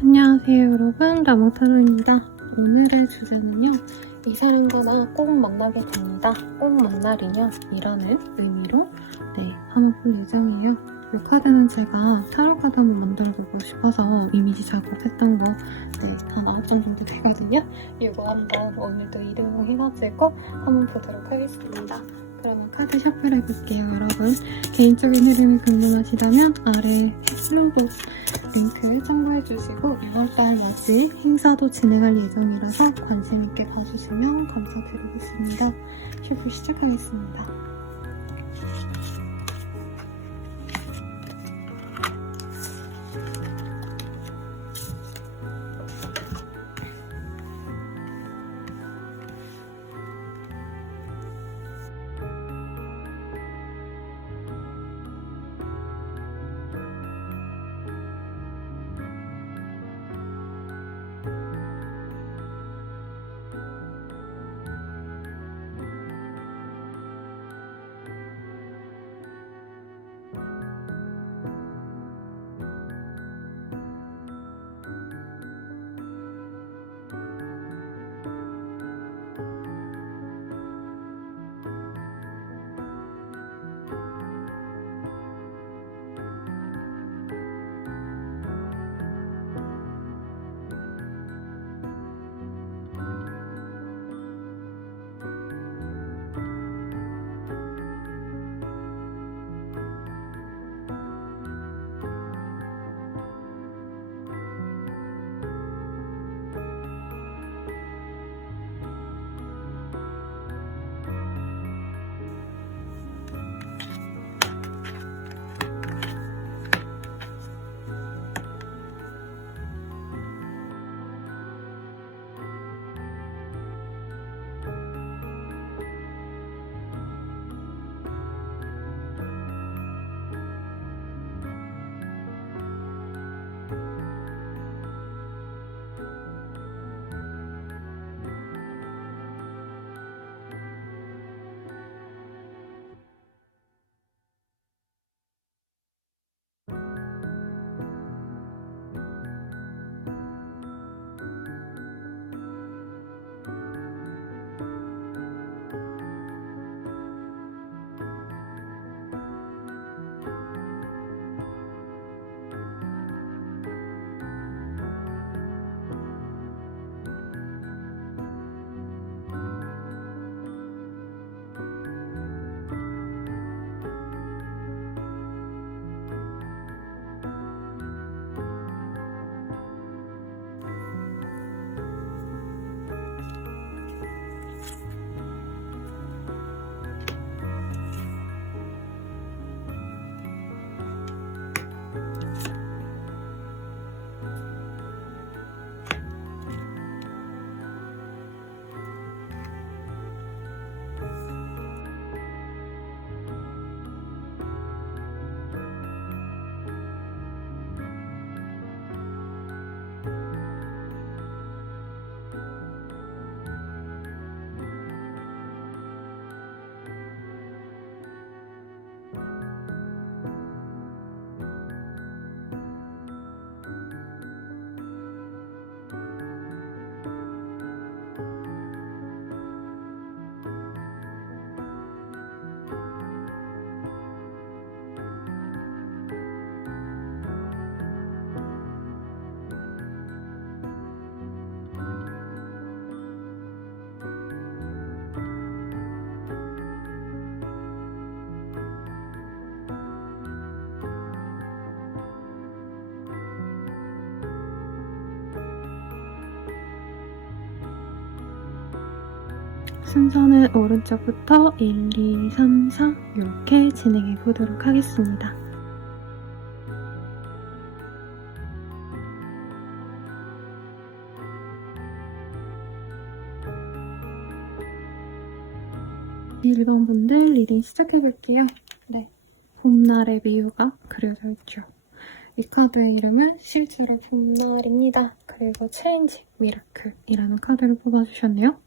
안녕하세요 여러분, 라몽타로입니다. 오늘의 주제는요, 이 사람과 나 꼭 만나게 됩니다. 꼭 만날 인연이라는 의미로 한번 볼 예정이에요. 이 카드는 제가 타로 카드 한번 만들어보고 싶어서 이미지 작업했던 거 한 9장 정도 되거든요. 이거 한번 오늘도 이동해가지고 한번 보도록 하겠습니다. 그러면 카드 셔플 해볼게요. 여러분 개인적인 흐름이 궁금하시다면 아래 플로그 링크 참고해주시고 6월달 맞이 행사도 진행할 예정이라서 관심있게 봐주시면 감사드리겠습니다. 셔플 시작하겠습니다. 순서는 오른쪽부터 1, 2, 3, 4 이렇게 진행해 보도록 하겠습니다. 일 번 분들 리딩 시작해 볼게요. 봄날의 미우가 그려져 있죠. 이 카드의 이름은 실제로 봄날입니다. 그리고 체인지 미라클이라는 카드를 뽑아주셨네요.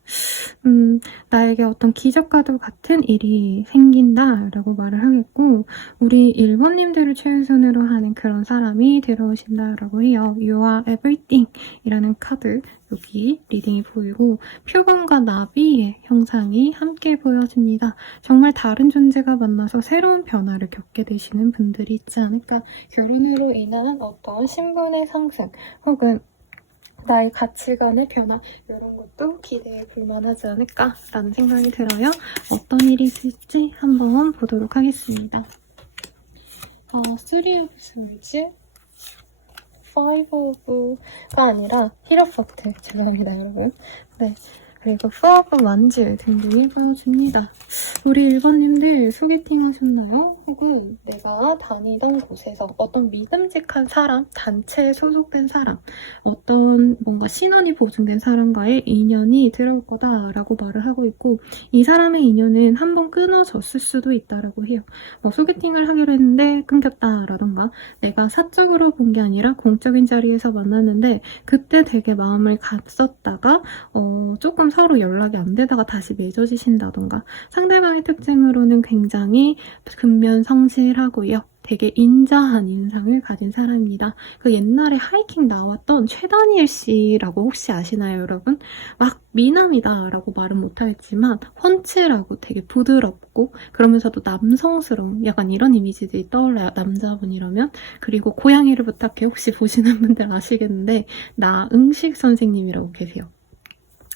나에게 어떤 기적과도 같은 일이 생긴다라고 말을 하겠고, 우리 1번님들을 최우선으로 하는 그런 사람이 들어오신다라고 해요. You are everything 이라는 카드, 여기 리딩이 보이고 표범과 나비의 형상이 함께 보여집니다. 정말 다른 존재가 만나서 새로운 변화를 겪게 되시는 분들이 있지 않을까. 결혼으로 인한 어떤 신분의 상승 혹은 나의 가치관의 변화, 이런 것도 기대해 볼 만하지 않을까라는 생각이 들어요. 어떤 일이 있을지 한번 보도록 하겠습니다. 3 of Swords, 5 of가 아니라 히로포트, 죄송합니다 여러분. 네, 그리고 4 of Wands 등등이 보여집니다. 우리 1번님들 소개팅 하셨나요? 혹은 내가 다니던 곳에서 어떤 믿음직한 사람, 단체에 소속된 사람, 어떤 뭔가 신원이 보증된 사람과의 인연이 들어올 거다라고 말을 하고 있고, 이 사람의 인연은 한번 끊어졌을 수도 있다라고 해요. 소개팅을 하기로 했는데 끊겼다라던가, 내가 사적으로 본 게 아니라 공적인 자리에서 만났는데 그때 되게 마음을 갔었다가 조금 서로 연락이 안 되다가 다시 맺어지신다던가, 상대방의 특징으로는 굉장히 근면성실하고요. 되게 인자한 인상을 가진 사람입니다. 그 옛날에 하이킹 나왔던 최다니엘 씨라고 혹시 아시나요, 여러분? 막 미남이다라고 말은 못하겠지만 훤칠하고 되게 부드럽고 그러면서도 남성스러운 약간 이런 이미지들이 떠올라요, 남자분이라면. 그리고 고양이를 부탁해, 혹시 보시는 분들 아시겠는데 나응식 선생님이라고 계세요.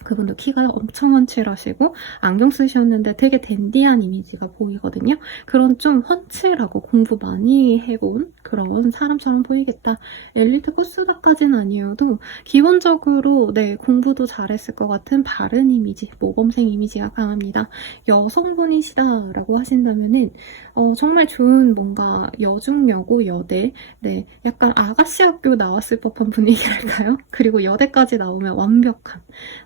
그분도 키가 엄청 훤칠하시고 안경 쓰셨는데 되게 댄디한 이미지가 보이거든요. 그런 좀 훤칠하고 공부 많이 해본 그런 사람처럼 보이겠다. 엘리트 코스다까지는 아니어도 기본적으로 네, 공부도 잘했을 것 같은 바른 이미지, 모범생 이미지가 강합니다. 여성분이시다라고 하신다면은 정말 좋은 뭔가 여중여고 여대, 네, 약간 아가씨 학교 나왔을 법한 분위기랄까요? 그리고 여대까지 나오면 완벽한,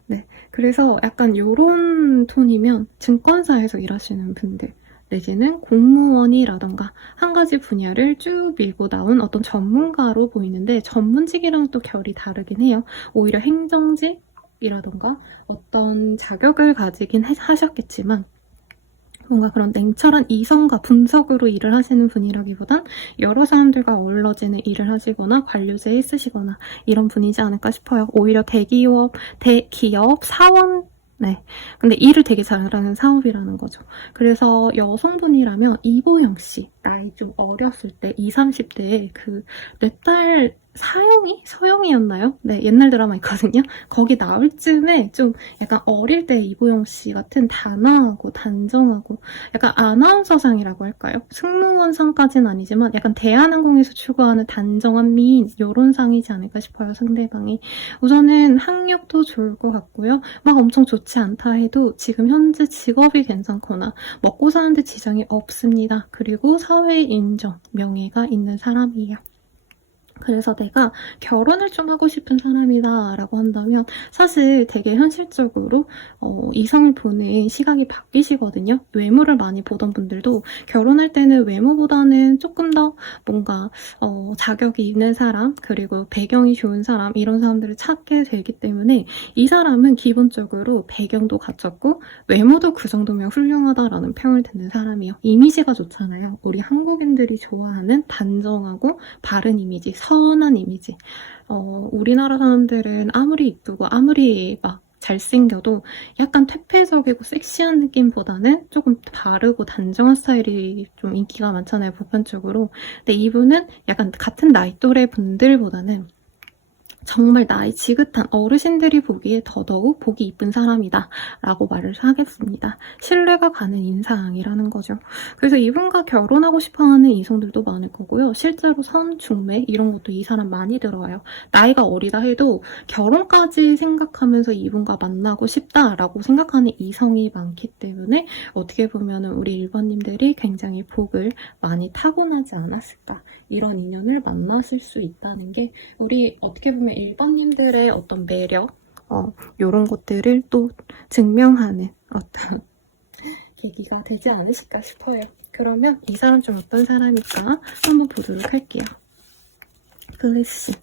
네, 그래서 약간 요런 톤이면 증권사에서 일하시는 분들, 내지는 공무원이라던가 한 가지 분야를 쭉 밀고 나온 어떤 전문가로 보이는데, 전문직이랑 또 결이 다르긴 해요. 오히려 행정직이라던가 어떤 자격을 가지긴 하셨겠지만 뭔가 그런 냉철한 이성과 분석으로 일을 하시는 분이라기보단 여러 사람들과 어우러지는 일을 하시거나 관료제에 있으시거나 이런 분이지 않을까 싶어요. 오히려 대기업 사원, 네. 근데 일을 되게 잘하는 사업이라는 거죠. 그래서 여성분이라면 이보영 씨, 나이 좀 어렸을 때, 20, 30대에 그 내 딸 서영이였나요? 네, 옛날 드라마 있거든요. 거기 나올 쯤에 좀 약간 어릴 때 이보영 씨 같은 단아하고 단정하고 약간 아나운서상이라고 할까요? 승무원상까지는 아니지만 약간 대한항공에서 추구하는 단정한 미인, 요런 상이지 않을까 싶어요, 상대방이. 우선은 학력도 좋을 것 같고요. 막 엄청 좋지 않다 해도 지금 현재 직업이 괜찮거나 먹고 사는데 지장이 없습니다. 그리고 사회의 인정, 명예가 있는 사람이에요. 그래서 내가 결혼을 좀 하고 싶은 사람이다 라고 한다면 사실 되게 현실적으로 이성을 보는 시각이 바뀌시거든요. 외모를 많이 보던 분들도 결혼할 때는 외모보다는 조금 더 뭔가 자격이 있는 사람, 그리고 배경이 좋은 사람, 이런 사람들을 찾게 되기 때문에 이 사람은 기본적으로 배경도 갖췄고 외모도 그 정도면 훌륭하다라는 평을 듣는 사람이에요. 이미지가 좋잖아요. 우리 한국인들이 좋아하는 단정하고 바른 이미지, 선한 이미지. 우리나라 사람들은 아무리 이쁘고 아무리 막 잘생겨도 약간 퇴폐적이고 섹시한 느낌보다는 조금 바르고 단정한 스타일이 좀 인기가 많잖아요, 보편적으로. 근데 이분은 약간 같은 나이 또래 분들보다는 정말 나이 지긋한 어르신들이 보기에 더더욱 보기 이쁜 사람이다 라고 말을 하겠습니다. 신뢰가 가는 인상이라는 거죠. 그래서 이분과 결혼하고 싶어하는 이성들도 많을 거고요. 실제로 선중매 이런 것도 이 사람 많이 들어와요. 나이가 어리다 해도 결혼까지 생각하면서 이분과 만나고 싶다라고 생각하는 이성이 많기 때문에 어떻게 보면 우리 1번님들이 굉장히 복을 많이 타고나지 않았을까, 이런 인연을 만나실 수 있다는 게 우리 어떻게 보면 1번님들의 어떤 매력, 이런 것들을 또 증명하는 어떤 계기가 되지 않으실까 싶어요. 그러면 이 사람 좀 어떤 사람일까 한번 보도록 할게요. 글래시.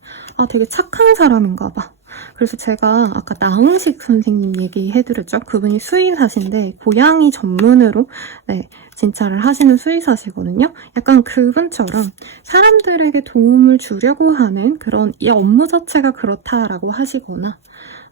되게 착한 사람인가 봐. 그래서 제가 아까 나홍식 선생님 얘기해드렸죠. 그분이 수의사신데 고양이 전문으로 네, 진찰을 하시는 수의사시거든요. 약간 그분처럼 사람들에게 도움을 주려고 하는 그런 이 업무 자체가 그렇다라고 하시거나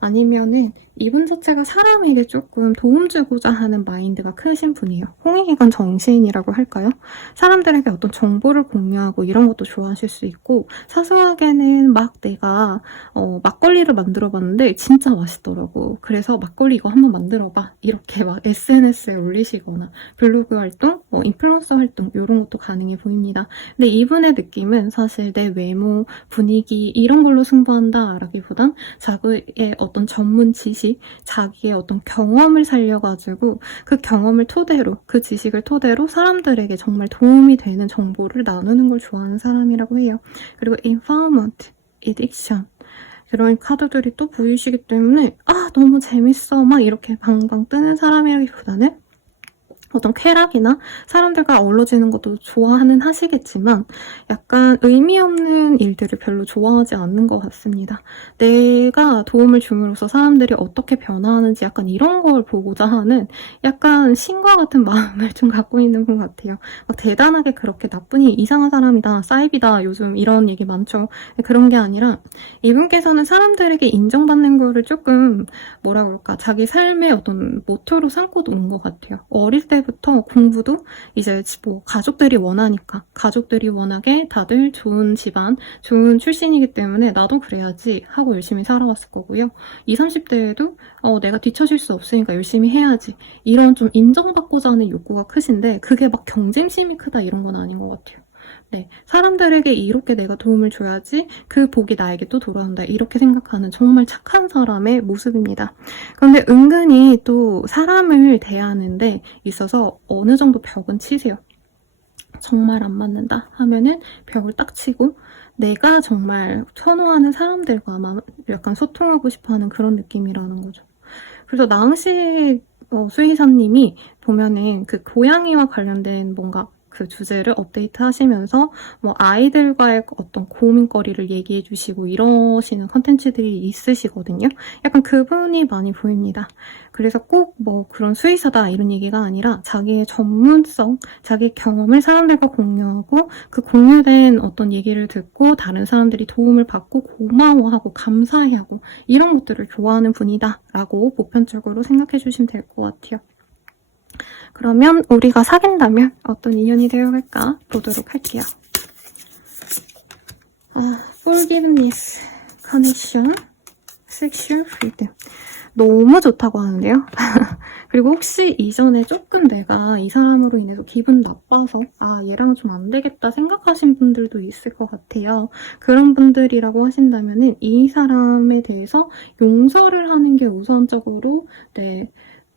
아니면은 이분 자체가 사람에게 조금 도움 주고자 하는 마인드가 크신 분이에요. 홍익이관 정시인이라고 할까요? 사람들에게 어떤 정보를 공유하고 이런 것도 좋아하실 수 있고 사소하게는 막 내가 막걸리를 만들어봤는데 진짜 맛있더라고. 그래서 막걸리 이거 한번 만들어봐. 이렇게 막 SNS에 올리시거나 블로그 활동, 인플루언서 활동 이런 것도 가능해 보입니다. 근데 이분의 느낌은 사실 내 외모, 분위기 이런 걸로 승부한다라기보단 자기의 어떤 전문 지식, 자기의 어떤 경험을 살려가지고 그 경험을 토대로, 그 지식을 토대로 사람들에게 정말 도움이 되는 정보를 나누는 걸 좋아하는 사람이라고 해요. 그리고 Informant, Addiction 이런 카드들이 또 보이시기 때문에 너무 재밌어 막 이렇게 방방 뜨는 사람이라기보다는 어떤 쾌락이나 사람들과 어우러지는 것도 좋아하는 하시겠지만 약간 의미 없는 일들을 별로 좋아하지 않는 것 같습니다. 내가 도움을 줌으로써 사람들이 어떻게 변화하는지 약간 이런 걸 보고자 하는 약간 신과 같은 마음을 좀 갖고 있는 분 같아요. 막 대단하게 그렇게 나쁘니 이상한 사람이다, 사이비다 요즘 이런 얘기 많죠. 그런 게 아니라 이분께서는 사람들에게 인정받는 거를 조금 뭐라 그럴까 자기 삶의 어떤 모토로 삼고 온 것 같아요. 어릴 때부터 공부도 이제 뭐 가족들이 원하니까 가족들이 워낙에 다들 좋은 집안, 좋은 출신이기 때문에 나도 그래야지 하고 열심히 살아왔을 거고요. 20, 30대에도 내가 뒤처질 수 없으니까 열심히 해야지 이런 좀 인정받고자 하는 욕구가 크신데 그게 막 경쟁심이 크다 이런 건 아닌 것 같아요. 네, 사람들에게 이렇게 내가 도움을 줘야지 그 복이 나에게 또 돌아온다 이렇게 생각하는 정말 착한 사람의 모습입니다. 그런데 은근히 또 사람을 대하는데 있어서 어느 정도 벽은 치세요. 정말 안 맞는다 하면은 벽을 딱 치고 내가 정말 선호하는 사람들과만 약간 소통하고 싶어하는 그런 느낌이라는 거죠. 그래서 나은식 수의사님이 보면은 그 고양이와 관련된 뭔가 그 주제를 업데이트 하시면서 뭐 아이들과의 어떤 고민거리를 얘기해 주시고 이러시는 컨텐츠들이 있으시거든요. 약간 그분이 많이 보입니다. 그래서 꼭 뭐 그런 수의사다 이런 얘기가 아니라 자기의 전문성, 자기의 경험을 사람들과 공유하고 그 공유된 어떤 얘기를 듣고 다른 사람들이 도움을 받고 고마워하고 감사해하고 이런 것들을 좋아하는 분이다 라고 보편적으로 생각해 주시면 될 것 같아요. 그러면 우리가 사귄다면 어떤 인연이 되어갈까 보도록 할게요. Forgiveness, Connection, Sexual Freedom. 너무 좋다고 하는데요. 그리고 혹시 이전에 조금 내가 이 사람으로 인해서 기분 나빠서 얘랑 좀 안 되겠다 생각하신 분들도 있을 것 같아요. 그런 분들이라고 하신다면은 이 사람에 대해서 용서를 하는 게 우선적으로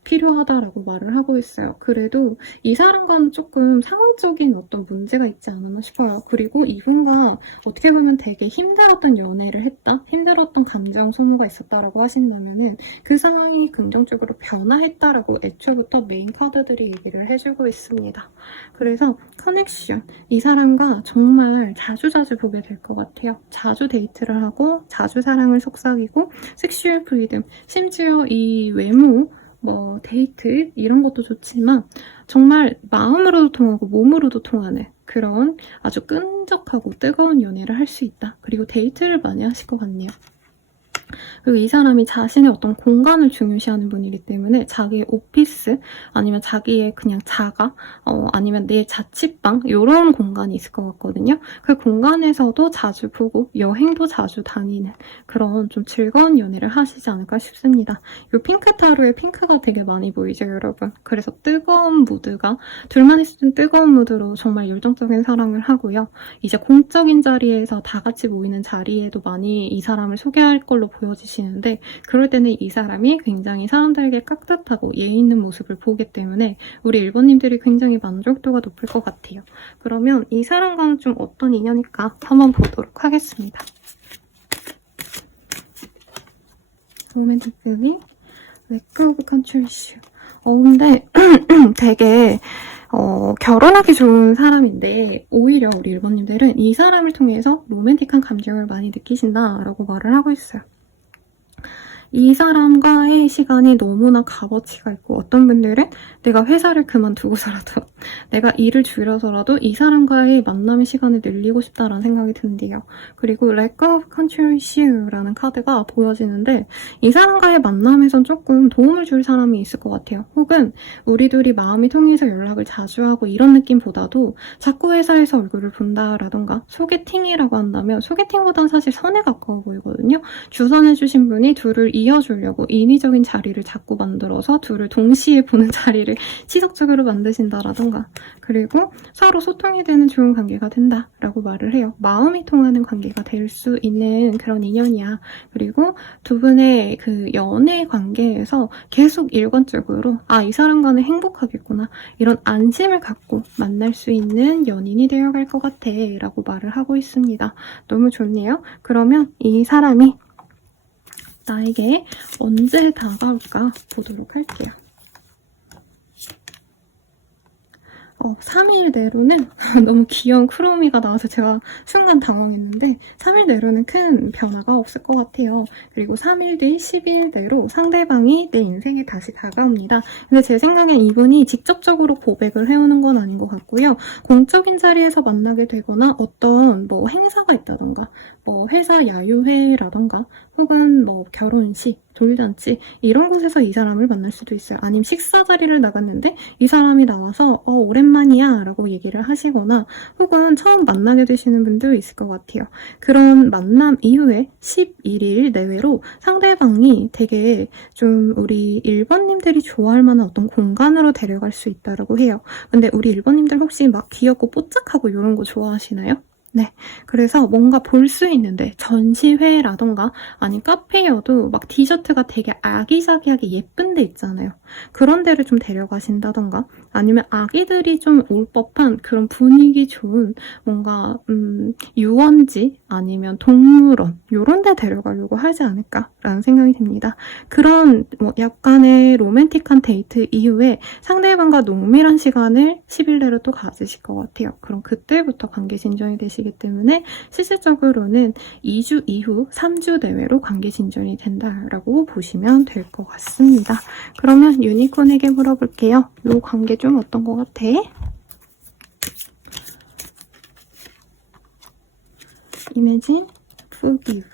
필요하다라고 말을 하고 있어요. 그래도 이 사람과는 조금 상황적인 어떤 문제가 있지 않았나 싶어요. 그리고 이분과 어떻게 보면 되게 힘들었던 연애를 했다? 힘들었던 감정 소모가 있었다라고 하신다면은 그 상황이 긍정적으로 변화했다라고 애초부터 메인 카드들이 얘기를 해주고 있습니다. 그래서 커넥션, 이 사람과 정말 자주자주 보게 될 것 같아요. 자주 데이트를 하고 자주 사랑을 속삭이고 섹슈얼 프리덤, 심지어 이 외모 뭐 데이트 이런 것도 좋지만 정말 마음으로도 통하고 몸으로도 통하는 그런 아주 끈적하고 뜨거운 연애를 할 수 있다. 그리고 데이트를 많이 하실 것 같네요. 그리고 이 사람이 자신의 어떤 공간을 중요시하는 분이기 때문에 자기의 오피스 아니면 자기의 그냥 자가 아니면 내 자취방 이런 공간이 있을 것 같거든요. 그 공간에서도 자주 보고 여행도 자주 다니는 그런 좀 즐거운 연애를 하시지 않을까 싶습니다. 이 핑크 타로에 핑크가 되게 많이 보이죠, 여러분. 그래서 뜨거운 무드가 둘만 있을 땐 뜨거운 무드로 정말 열정적인 사랑을 하고요. 이제 공적인 자리에서 다 같이 모이는 자리에도 많이 이 사람을 소개할 걸로 보여지시는데 그럴 때는 이 사람이 굉장히 사람들에게 깍듯하고 예의 있는 모습을 보기 때문에 우리 일본님들이 굉장히 만족도가 높을 것 같아요. 그러면 이 사람과는 좀 어떤 인연일까 한번 보도록 하겠습니다. 로맨틱 필링, 레크 오브 컨트롤 이슈. 근데 되게 결혼하기 좋은 사람인데 오히려 우리 일본님들은 이 사람을 통해서 로맨틱한 감정을 많이 느끼신다라고 말을 하고 있어요. 이 사람과의 시간이 너무나 값어치가 있고 어떤 분들은 내가 회사를 그만두고서라도 내가 일을 줄여서라도 이 사람과의 만남의 시간을 늘리고 싶다라는 생각이 든대요. 그리고 Lack of Control Issue라는 카드가 보여지는데 이 사람과의 만남에선 조금 도움을 줄 사람이 있을 것 같아요. 혹은 우리 둘이 마음이 통해서 연락을 자주 하고 이런 느낌보다도 자꾸 회사에서 얼굴을 본다라던가 소개팅이라고 한다면 소개팅보다는 사실 선에 가까워 보이거든요. 주선해주신 분이 둘을 이어주려고 인위적인 자리를 자꾸 만들어서 둘을 동시에 보는 자리를 지속적으로 만드신다라던가 그리고 서로 소통이 되는 좋은 관계가 된다라고 말을 해요. 마음이 통하는 관계가 될 수 있는 그런 인연이야. 그리고 두 분의 그 연애 관계에서 계속 일관적으로 이 사람과는 행복하겠구나 이런 안심을 갖고 만날 수 있는 연인이 되어갈 것 같아 라고 말을 하고 있습니다. 너무 좋네요. 그러면 이 사람이 나에게 언제 다가올까 보도록 할게요. 3일 내로는 너무 귀여운 크로미가 나와서 제가 순간 당황했는데 3일 내로는 큰 변화가 없을 것 같아요. 그리고 3일 뒤 10일 내로 상대방이 내 인생에 다시 다가옵니다. 근데 제 생각엔 이분이 직접적으로 고백을 해오는 건 아닌 것 같고요. 공적인 자리에서 만나게 되거나 어떤 뭐 행사가 있다던가 뭐 회사 야유회라던가 혹은 뭐 결혼식, 돌잔치 이런 곳에서 이 사람을 만날 수도 있어요. 아니면 식사 자리를 나갔는데 이 사람이 나와서 오랜만이야 라고 얘기를 하시거나 혹은 처음 만나게 되시는 분도 있을 것 같아요. 그런 만남 이후에 11일 내외로 상대방이 되게 좀 우리 1번님들이 좋아할 만한 어떤 공간으로 데려갈 수 있다고 해요. 근데 우리 1번님들 혹시 막 귀엽고 뽀짝하고 이런 거 좋아하시나요? 네, 그래서 뭔가 볼 수 있는데 전시회라던가 아니면 카페여도 막 디저트가 되게 아기자기하게 예쁜 데 있잖아요. 그런 데를 좀 데려가신다던가 아니면 아기들이 좀 올 법한 그런 분위기 좋은 뭔가 유원지 아니면 동물원 이런 데 데려가려고 하지 않을까라는 생각이 듭니다. 그런 뭐 약간의 로맨틱한 데이트 이후에 상대방과 농밀한 시간을 10일 내로 또 가지실 것 같아요. 그럼 그때부터 관계 진전이 되시기 때문에 실질적으로는 2주 이후 3주 내외로 관계 진전이 된다라고 보시면 될 것 같습니다. 그러면 유니콘에게 물어볼게요. 이 관계 좀 어떤 것 같아? Imagine, forgive.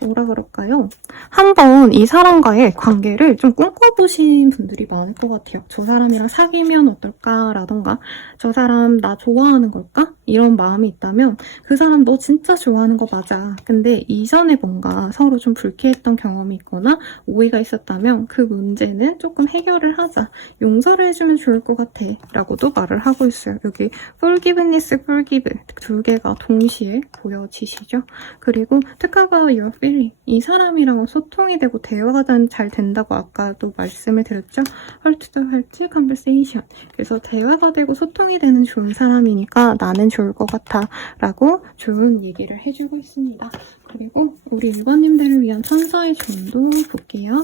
뭐라 그럴까요? 한번 이 사람과의 관계를 좀 꿈꿔보신 분들이 많을 것 같아요. 저 사람이랑 사귀면 어떨까라던가 저 사람 나 좋아하는 걸까? 이런 마음이 있다면 그 사람 너 진짜 좋아하는 거 맞아. 근데 이전에 뭔가 서로 좀 불쾌했던 경험이 있거나 오해가 있었다면 그 문제는 조금 해결을 하자. 용서를 해주면 좋을 것 같아. 라고도 말을 하고 있어요. 여기 forgiveness, forgive 두 개가 동시에 보여지시죠? 그리고 talk about your feeling. 이 사람이랑 소통이 되고 대화가 잘 된다고 아까도 말씀을 드렸죠? heart to heart conversation. 그래서 대화가 되고 소통이 되는 좋은 사람이니까 나는 좋을 것 같아 라고 좋은 얘기를 해주고 있습니다. 그리고 우리 1번님들을 위한 천사의 조언도 볼게요.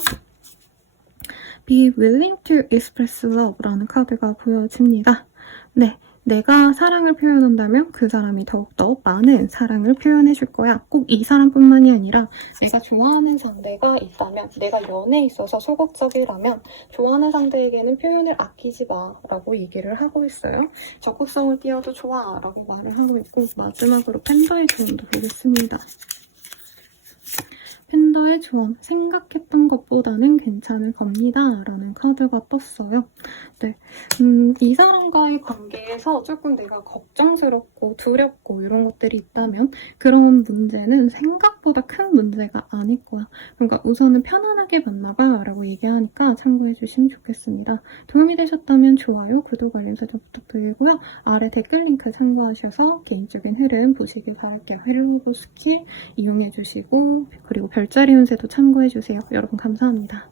Be willing to express love 라는 카드가 보여집니다. 네, 내가 사랑을 표현한다면 그 사람이 더욱더 많은 사랑을 표현해줄 거야. 꼭 이 사람뿐만이 아니라 내가 좋아하는 상대가 있다면 내가 연애에 있어서 소극적이라면 좋아하는 상대에게는 표현을 아끼지 마 라고 얘기를 하고 있어요. 적극성을 띄워도 좋아 라고 말을 하고 있고 마지막으로 팬더의 조언도 보겠습니다. 팬더의 조언, 생각했던 것보다는 괜찮을 겁니다. 라는 카드가 떴어요. 네, 이 사람과의 관계에서 조금 내가 걱정스럽고 두렵고 이런 것들이 있다면 그런 문제는 생각보다 큰 문제가 아닐 거야. 그러니까 우선은 편안하게 만나봐 라고 얘기하니까 참고해 주시면 좋겠습니다. 도움이 되셨다면 좋아요, 구독, 알림 설정 부탁드리고요. 아래 댓글 링크 참고하셔서 개인적인 흐름 보시길 바랄게요. 헬로보 스킬 이용해 주시고 그리고 별자리 운세도 참고해 주세요. 여러분 감사합니다.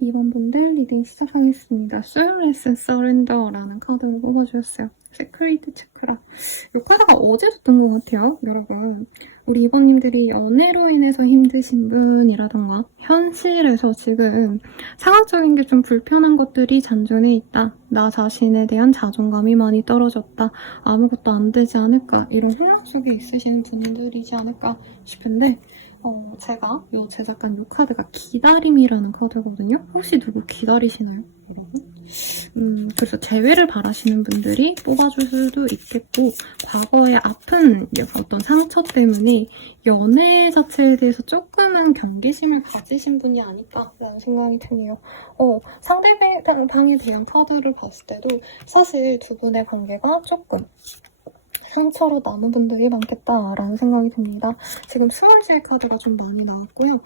2번 분들 리딩 시작하겠습니다. Soulless Surrender라는 카드를 뽑아주셨어요. 세크리드 체크라. 이 카드가 어제 줬던 것 같아요, 여러분. 우리 2번님들이 연애로 인해서 힘드신 분이라던가 현실에서 지금 상황적인 게 좀 불편한 것들이 잔존해 있다. 나 자신에 대한 자존감이 많이 떨어졌다. 아무것도 안 되지 않을까. 이런 혼란 속에 있으신 분들이지 않을까 싶은데 제가 제작한 이 카드가 기다림이라는 카드거든요. 혹시 누구 기다리시나요, 여러분? 그래서 재회를 바라시는 분들이 뽑아줄 수도 있겠고, 과거의 아픈 어떤 상처 때문에 연애 자체에 대해서 조금은 경계심을 가지신 분이 아닐까라는 생각이 드네요. 상대방에 대한 카드를 봤을 때도 사실 두 분의 관계가 조금 상처로 남은 분들이 많겠다라는 생각이 듭니다. 지금 스몰젤 카드가 좀 많이 나왔고요.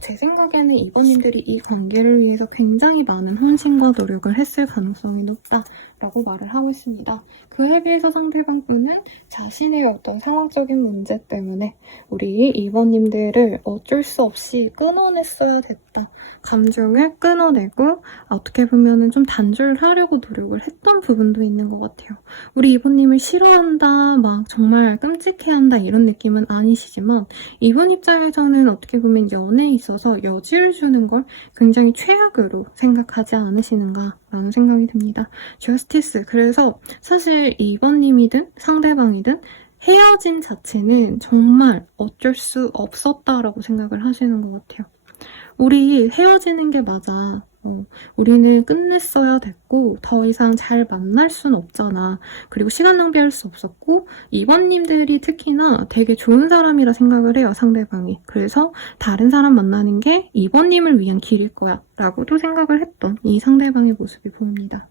제 생각에는 2번님들이 이 관계를 위해서 굉장히 많은 헌신과 노력을 했을 가능성이 높다라고 말을 하고 있습니다. 그에 비해서 상대방 분은 자신의 어떤 상황적인 문제 때문에 우리 2번님들을 어쩔 수 없이 끊어냈어야 됐다. 감정을 끊어내고 어떻게 보면은 좀 단절하려고 노력을 했던 부분도 있는 것 같아요. 우리 2번님을 싫어한다, 막 정말 끔찍해한다 이런 느낌은 아니시지만 이번 입장에서는 어떻게 보면 연애에 있어서 여지를 주는 걸 굉장히 최악으로 생각하지 않으시는가라는 생각이 듭니다. 저스티스. 그래서 사실 2번님이든 상대방이든 헤어진 자체는 정말 어쩔 수 없었다라고 생각을 하시는 것 같아요. 우리 헤어지는 게 맞아. 우리는 끝냈어야 됐고 더 이상 잘 만날 순 없잖아. 그리고 시간 낭비할 수 없었고 2번님들이 특히나 되게 좋은 사람이라 생각을 해요, 상대방이. 그래서 다른 사람 만나는 게 2번님을 위한 길일 거야 라고도 생각을 했던 이 상대방의 모습이 보입니다.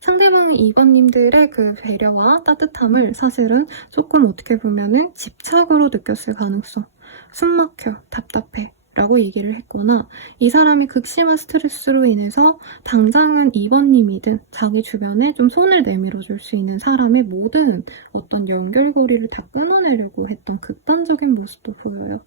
상대방은 2번님들의 그 배려와 따뜻함을 사실은 조금 어떻게 보면은 집착으로 느꼈을 가능성. 숨막혀, 답답해 라고 얘기를 했거나 이 사람이 극심한 스트레스로 인해서 당장은 2번님이든 자기 주변에 좀 손을 내밀어 줄 수 있는 사람의 모든 어떤 연결고리를 다 끊어내려고 했던 극단적인 모습도 보여요.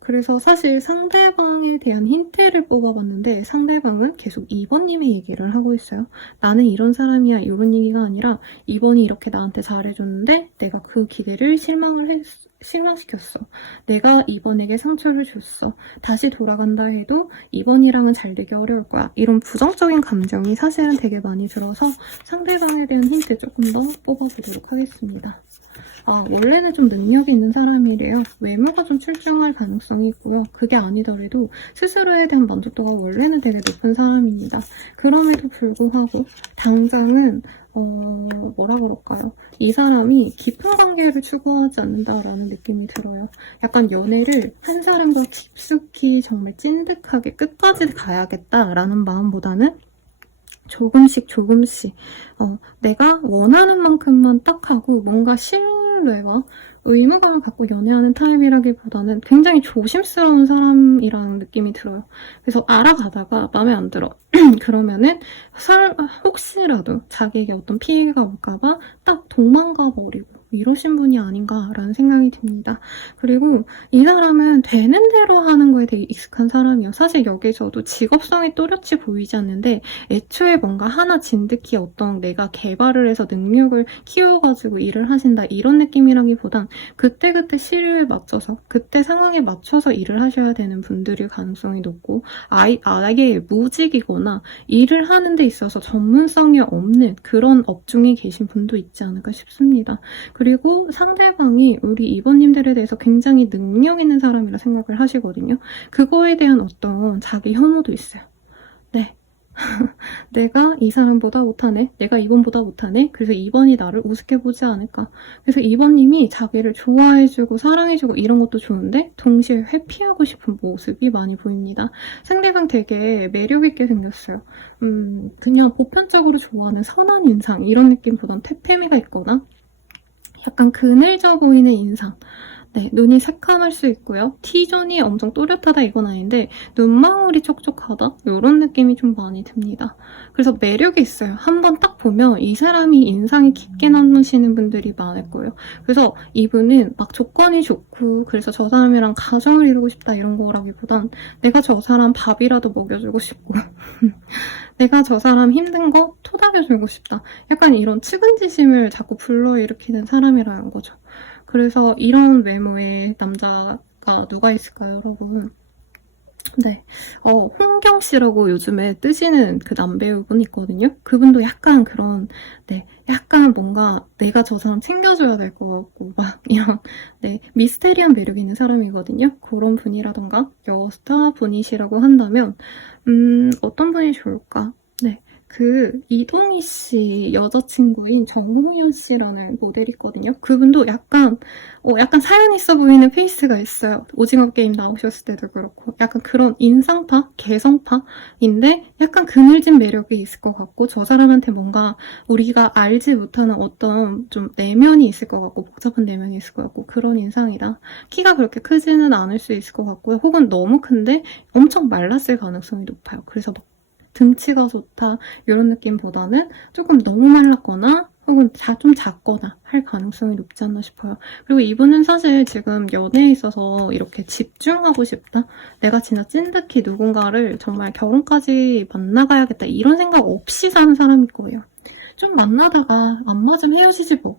그래서 사실 상대방에 대한 힌트를 뽑아봤는데 상대방은 계속 2번님의 얘기를 하고 있어요. 나는 이런 사람이야 이런 얘기가 아니라 2번이 이렇게 나한테 잘해줬는데 내가 그 기대를 실망시켰어. 내가 2번에게 상처를 줬어. 다시 돌아간다 해도 2번이랑은 잘 되기 어려울 거야. 이런 부정적인 감정이 사실은 되게 많이 들어서 상대방에 대한 힌트 조금 더 뽑아보도록 하겠습니다. 원래는 좀 능력이 있는 사람이래요. 외모가 좀 출중할 가능성이 있고요. 그게 아니더라도 스스로에 대한 만족도가 원래는 되게 높은 사람입니다. 그럼에도 불구하고 당장은 뭐라 그럴까요? 이 사람이 깊은 관계를 추구하지 않는다라는 느낌이 들어요. 약간 연애를 한 사람과 깊숙이 정말 찐득하게 끝까지 가야겠다라는 마음보다는 조금씩 내가 원하는 만큼만 딱 하고 뭔가 신뢰와 의무감을 갖고 연애하는 타입이라기보다는 굉장히 조심스러운 사람이라는 느낌이 들어요. 그래서 알아가다가 마음에 안 들어. 그러면은 혹시라도 자기에게 어떤 피해가 올까봐 딱 도망가 버리고 이러신 분이 아닌가라는 생각이 듭니다. 그리고 이 사람은 되는 대로 하는 거에 되게 익숙한 사람이에요. 사실 여기서도 직업성이 또렷이 보이지 않는데 애초에 뭔가 하나 진득히 어떤 내가 개발을 해서 능력을 키워가지고 일을 하신다 이런 느낌이라기보단 그때그때 시류에 맞춰서 그때 상황에 맞춰서 일을 하셔야 되는 분들일 가능성이 높고 아예 무직이거나 일을 하는 데 있어서 전문성이 없는 그런 업종에 계신 분도 있지 않을까 싶습니다. 그리고 상대방이 우리 2번님들에 대해서 굉장히 능력 있는 사람이라 생각을 하시거든요. 그거에 대한 어떤 자기 혐오도 있어요. 네. 내가 이 사람보다 못하네. 내가 2번보다 못하네. 그래서 2번이 나를 우습게 보지 않을까. 그래서 2번님이 자기를 좋아해주고 사랑해주고 이런 것도 좋은데 동시에 회피하고 싶은 모습이 많이 보입니다. 상대방 되게 매력있게 생겼어요. 그냥 보편적으로 좋아하는 선한 인상 이런 느낌보단 퇴폐미가 있거나 약간 그늘져 보이는 인상. 네, 눈이 새카말 수 있고요. T존이 엄청 또렷하다 이건 아닌데 눈망울이 촉촉하다 이런 느낌이 좀 많이 듭니다. 그래서 매력이 있어요. 한번 딱 보면 이 사람이 인상이 깊게 남으시는 분들이 많을 거예요. 그래서 이분은 막 조건이 좋고 그래서 저 사람이랑 가정을 이루고 싶다 이런 거라기보단 내가 저 사람 밥이라도 먹여주고 싶고 내가 저 사람 힘든 거 토닥여주고 싶다. 약간 이런 측은지심을 자꾸 불러일으키는 사람이라는 거죠. 그래서 이런 외모의 남자가 누가 있을까요, 여러분? 네. 홍경 씨라고 요즘에 뜨시는 그 남배우분 있거든요. 그분도 약간 그런, 네. 약간 뭔가 내가 저 사람 챙겨줘야 될 것 같고, 막 이런, 네. 미스테리한 매력이 있는 사람이거든요. 그런 분이라던가, 여스타 분이시라고 한다면, 어떤 분이 좋을까? 네. 이동희 씨 여자친구인 정호연 씨라는 모델이 있거든요. 그분도 약간 사연 있어 보이는 페이스가 있어요. 오징어 게임 나오셨을 때도 그렇고. 약간 그런 인상파, 개성파인데 약간 그늘진 매력이 있을 것 같고 저 사람한테 뭔가 우리가 알지 못하는 어떤 좀 내면이 있을 것 같고 복잡한 내면이 있을 것 같고 그런 인상이다. 키가 그렇게 크지는 않을 수 있을 것 같고요. 혹은 너무 큰데 엄청 말랐을 가능성이 높아요. 그래서 막 등치가 좋다 이런 느낌보다는 조금 너무 말랐거나 혹은 좀 작거나 할 가능성이 높지 않나 싶어요. 그리고 이분은 사실 지금 연애에 있어서 이렇게 집중하고 싶다? 내가 진짜 찐득히 누군가를 정말 결혼까지 만나가야겠다 이런 생각 없이 사는 사람일 거예요. 좀 만나다가 안 맞으면 헤어지지 뭐.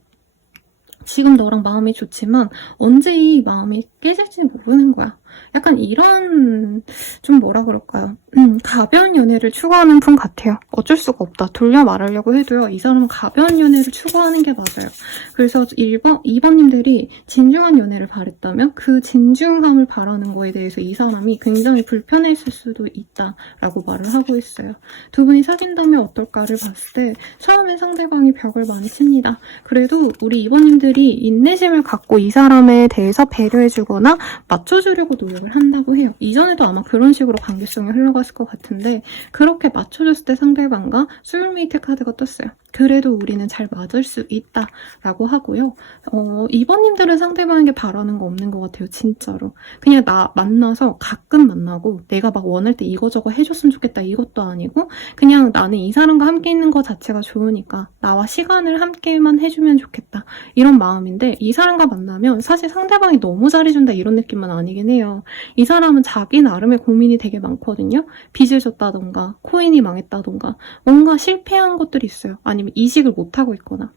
지금 너랑 마음이 좋지만 언제 이 마음이 깨질지 모르는 거야. 약간 이런 좀 뭐라 그럴까요? 가벼운 연애를 추구하는 분 같아요. 어쩔 수가 없다. 돌려 말하려고 해도요. 이 사람은 가벼운 연애를 추구하는 게 맞아요. 그래서 2번님들이 진중한 연애를 바랬다면 그 진중함을 바라는 거에 대해서 이 사람이 굉장히 불편했을 수도 있다라고 말을 하고 있어요. 두 분이 사귄다면 어떨까를 봤을 때 처음엔 상대방이 벽을 많이 칩니다. 그래도 우리 2번님들이 인내심을 갖고 이 사람에 대해서 배려해주거나 맞춰주려고 노력을 한다고 해요. 이전에도 아마 그런 식으로 관계성이 흘러갔을 것 같은데 그렇게 맞춰줬을 때 상대방과 소울메이트 카드가 떴어요. 그래도 우리는 잘 맞을 수 있다라고 하고요. 2번님들은 상대방에게 바라는 거 없는 것 같아요. 진짜로. 그냥 나 만나서 가끔 만나고 내가 막 원할 때 이거저거 해줬으면 좋겠다 이것도 아니고 그냥 나는 이 사람과 함께 있는 것 자체가 좋으니까 나와 시간을 함께만 해주면 좋겠다. 이런 마음인데 이 사람과 만나면 사실 상대방이 너무 잘해준다 이런 느낌은 아니긴 해요. 이 사람은 자기 나름의 고민이 되게 많거든요. 빚을 졌다던가 코인이 망했다던가 뭔가 실패한 것들이 있어요. 아니면 이직을 못하고 있거나.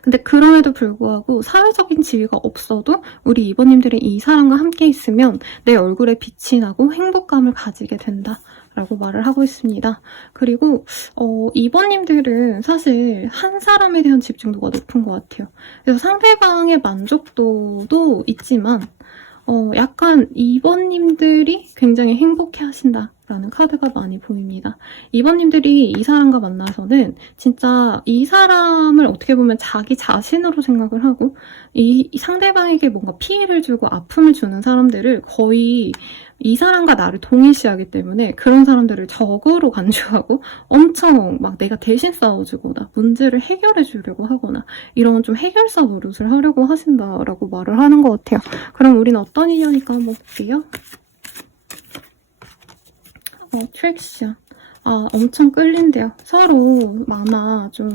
근데 그럼에도 불구하고 사회적인 지위가 없어도 우리 2번님들이 이 사람과 함께 있으면 내 얼굴에 빛이 나고 행복감을 가지게 된다. 라고 말을 하고 있습니다. 그리고 2번님들은 사실 한 사람에 대한 집중도가 높은 것 같아요. 그래서 상대방의 만족도도 있지만 약간 2번님들이 굉장히 행복해 하신다라는 카드가 많이 보입니다. 2번님들이 이 사람과 만나서는 진짜 이 사람을 어떻게 보면 자기 자신으로 생각을 하고 이 상대방에게 뭔가 피해를 주고 아픔을 주는 사람들을 거의 이 사람과 나를 동일시하기 때문에 그런 사람들을 적으로 간주하고 엄청 막 내가 대신 싸워주거나 문제를 해결해 주려고 하거나 이런 좀 해결사 노릇을 하려고 하신다라고 말을 하는 것 같아요. 그럼 우린 어떤 인연일까 한번 볼게요. 트랙션. 엄청 끌린대요. 서로 아마 좀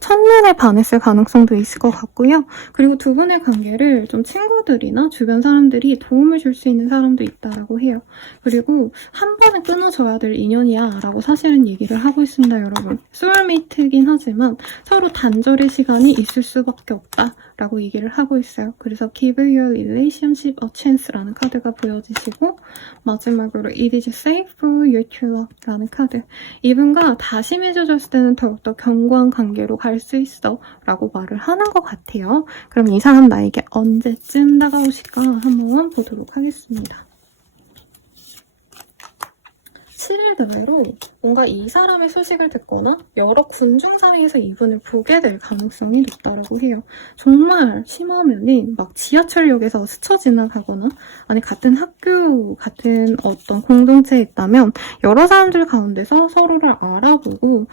첫눈에 반했을 가능성도 있을 것 같고요. 그리고 두 분의 관계를 좀 친구들이나 주변 사람들이 도움을 줄 수 있는 사람도 있다라고 해요. 그리고 한 번은 끊어져야 될 인연이야 라고 사실은 얘기를 하고 있습니다, 여러분. 소울메이트긴 하지만 서로 단절의 시간이 있을 수밖에 없다 라고 얘기를 하고 있어요. 그래서 Give your relationship a chance라는 카드가 보여지시고 마지막으로 It is safe for you to love 라는 카드. 이분과 다시 맺어졌을 때는 더욱더 견고한 관계로 갈 수 있어 라고 말을 하는 것 같아요. 그럼 이 사람 나에게 언제쯤 다가오실까 한번 보도록 하겠습니다. 7일 내외로 뭔가 이 사람의 소식을 듣거나 여러 군중 사이에서 이분을 보게 될 가능성이 높다고 해요. 정말 심하면은 막 지하철역에서 스쳐 지나가거나 아니 같은 학교 같은 어떤 공동체에 있다면 여러 사람들 가운데서 서로를 알아보고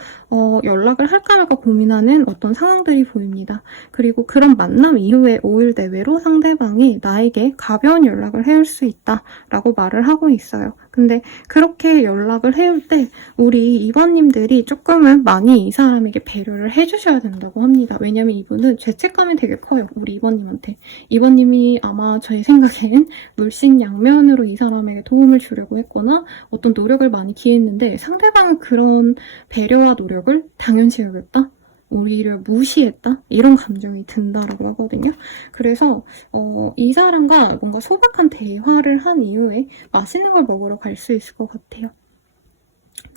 연락을 할까 말까 고민하는 어떤 상황들이 보입니다. 그리고 그런 만남 이후에 5일 내외로 상대방이 나에게 가벼운 연락을 해올 수 있다라고 말을 하고 있어요. 근데 그렇게 연락을 해올 때 우리 이번님들이 조금은 많이 이 사람에게 배려를 해주셔야 된다고 합니다. 왜냐면 이분은 죄책감이 되게 커요. 우리 이번님한테. 이번님이 아마 제 생각엔 물심양면으로 이 사람에게 도움을 주려고 했거나 어떤 노력을 많이 기했는데 상대방은 그런 배려와 노력을 당연시 여겼다? 우리를 무시했다? 이런 감정이 든다라고 하거든요. 그래서 이 사람과 뭔가 소박한 대화를 한 이후에 맛있는 걸 먹으러 갈 수 있을 것 같아요.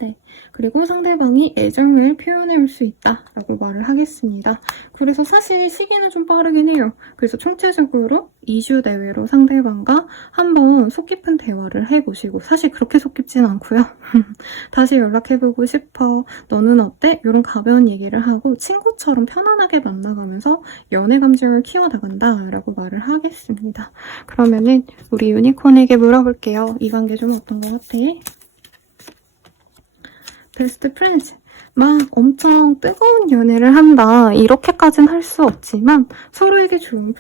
네. 그리고 상대방이 애정을 표현해올 수 있다라고 말을 하겠습니다. 그래서 사실 시기는 좀 빠르긴 해요. 그래서 총체적으로 2주 내외로 상대방과 한번 속 깊은 대화를 해보시고 사실 그렇게 속 깊진 않고요. 다시 연락해보고 싶어. 너는 어때? 이런 가벼운 얘기를 하고 친구처럼 편안하게 만나가면서 연애 감정을 키워나간다라고 말을 하겠습니다. 그러면은 우리 유니콘에게 물어볼게요. 이 관계 좀 어떤 것 같아? 베스트 프렌즈. 막 엄청 뜨거운 연애를 한다. 이렇게까지는 할 수 없지만 서로에게 좋은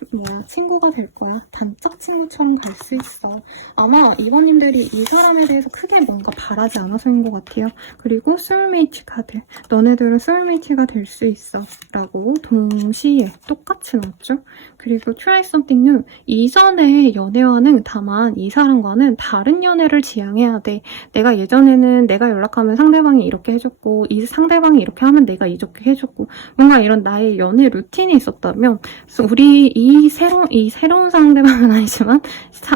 친구가 될 거야. 단짝 친구처럼 갈 수 있어. 아마 이번님들이 이 사람에 대해서 크게 뭔가 바라지 않아서인 것 같아요. 그리고 소울메이트 카드. 너네들은 소울메이트가 될 수 있어. 라고 동시에 똑같이 나왔죠. 그리고 try something new. 이전의 연애와는 다만 이 사람과는 다른 연애를 지향해야 돼. 내가 예전에는 내가 연락하면 상대방이 이렇게 해줬고 이 상대방이 이렇게 하면 내가 이렇게 해줬고 뭔가 이런 나의 연애 루틴이 있었다면 우리 이 새로운 상대방은 아니지만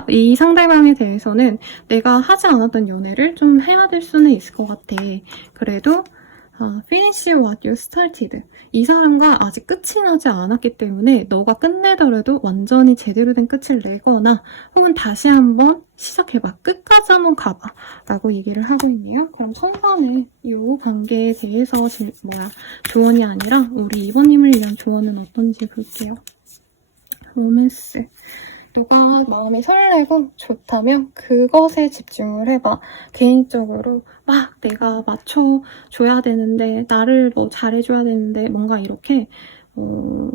이 상대방에 대해서는 내가 하지 않았던 연애를 좀 해야 될 수는 있을 것 같아. 그래도 finish what you started. 이 사람과 아직 끝이 나지 않았기 때문에 너가 끝내더라도 완전히 제대로 된 끝을 내거나 혹은 다시 한번 시작해봐. 끝까지 한번 가봐. 라고 얘기를 하고 있네요. 그럼 선선은 이 관계에 대해서 조언이 아니라 우리 이번님을 위한 조언은 어떤지 볼게요. 로맨스. 누가 마음이 설레고 좋다면 그것에 집중을 해봐. 개인적으로 막 내가 맞춰줘야 되는데 나를 잘해줘야 되는데 뭔가 이렇게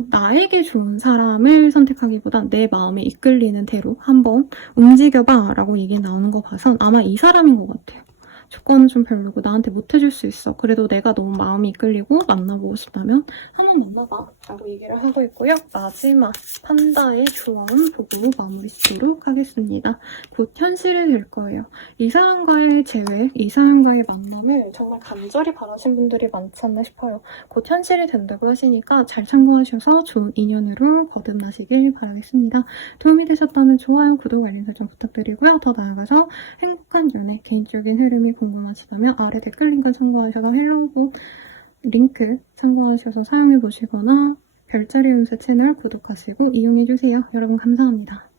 나에게 좋은 사람을 선택하기보단 내 마음에 이끌리는 대로 한번 움직여봐 라고 얘기 나오는 거 봐선 아마 이 사람인 것 같아요. 조건은 좀 별로고 나한테 못해줄 수 있어. 그래도 내가 너무 마음이 이끌리고 만나보고 싶다면 한번 만나봐 라고 얘기를 하고 있고요. 마지막 판다의 조언 보고 마무리 짓도록 하겠습니다. 곧 현실이 될 거예요. 이 사람과의 재회, 이 사람과의 만남을 정말 간절히 바라신 분들이 많지 않나 싶어요. 곧 현실이 된다고 하시니까 잘 참고하셔서 좋은 인연으로 거듭나시길 바라겠습니다. 도움이 되셨다면 좋아요, 구독, 알림 설정 부탁드리고요. 더 나아가서 행복한 연애, 개인적인 흐름이 궁금하시다면 아래 댓글 링크 참고하셔서 헬로우보 링크 참고하셔서 사용해보시거나 별자리 운세 채널 구독하시고 이용해주세요. 여러분 감사합니다.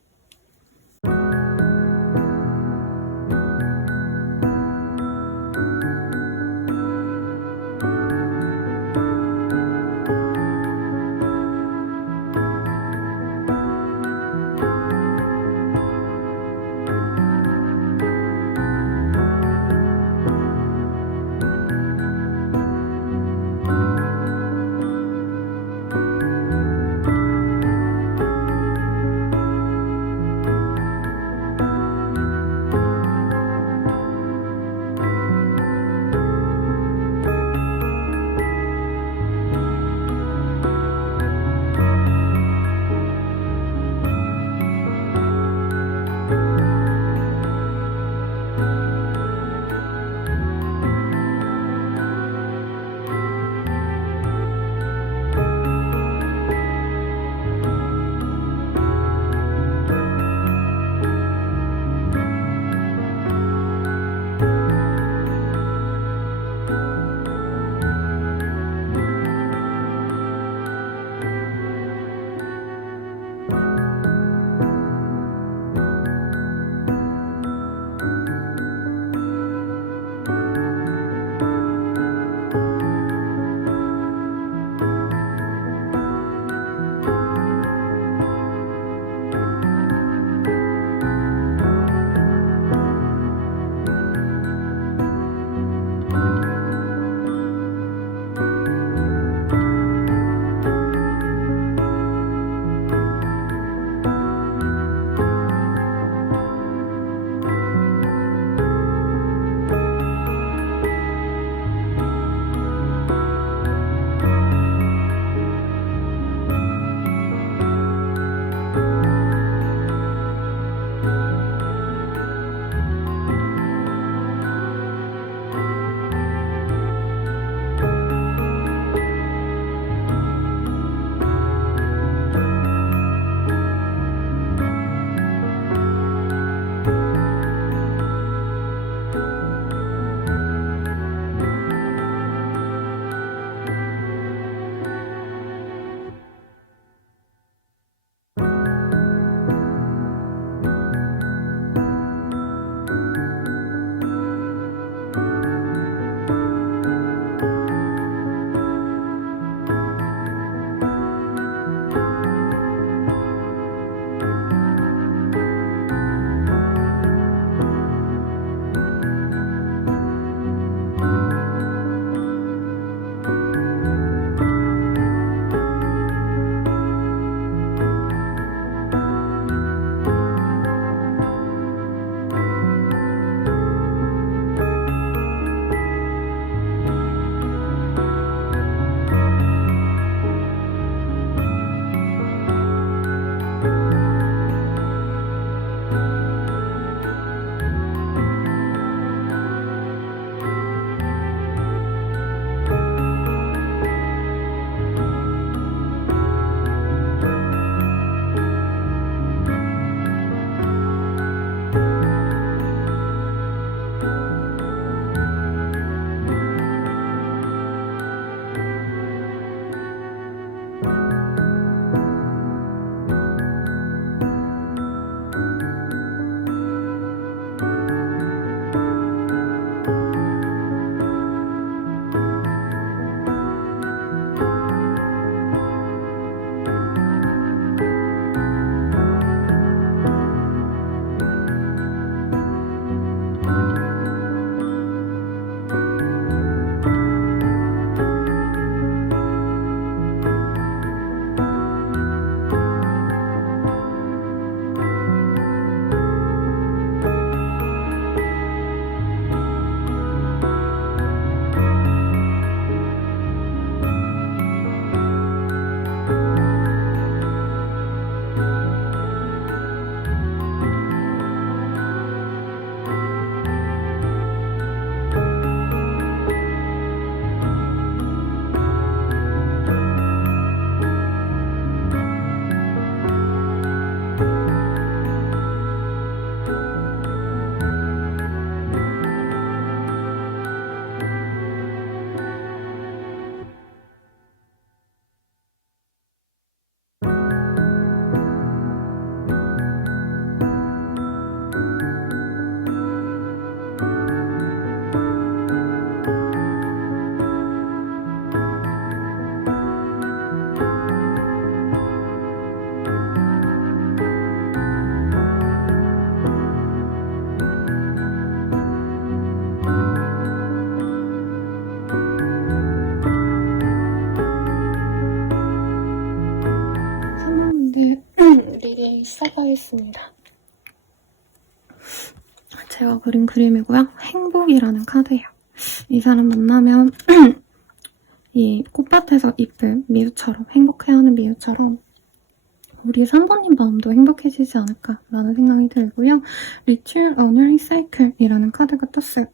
시작하겠습니다. 제가 그린 그림이고요. 행복이라는 카드예요. 이 사람 만나면 이 꽃밭에서 이쁜 미우처럼, 행복해하는 미우처럼 우리 3번님 마음도 행복해지지 않을까라는 생각이 들고요. Ritual Honoring Cycle이라는 카드가 떴어요.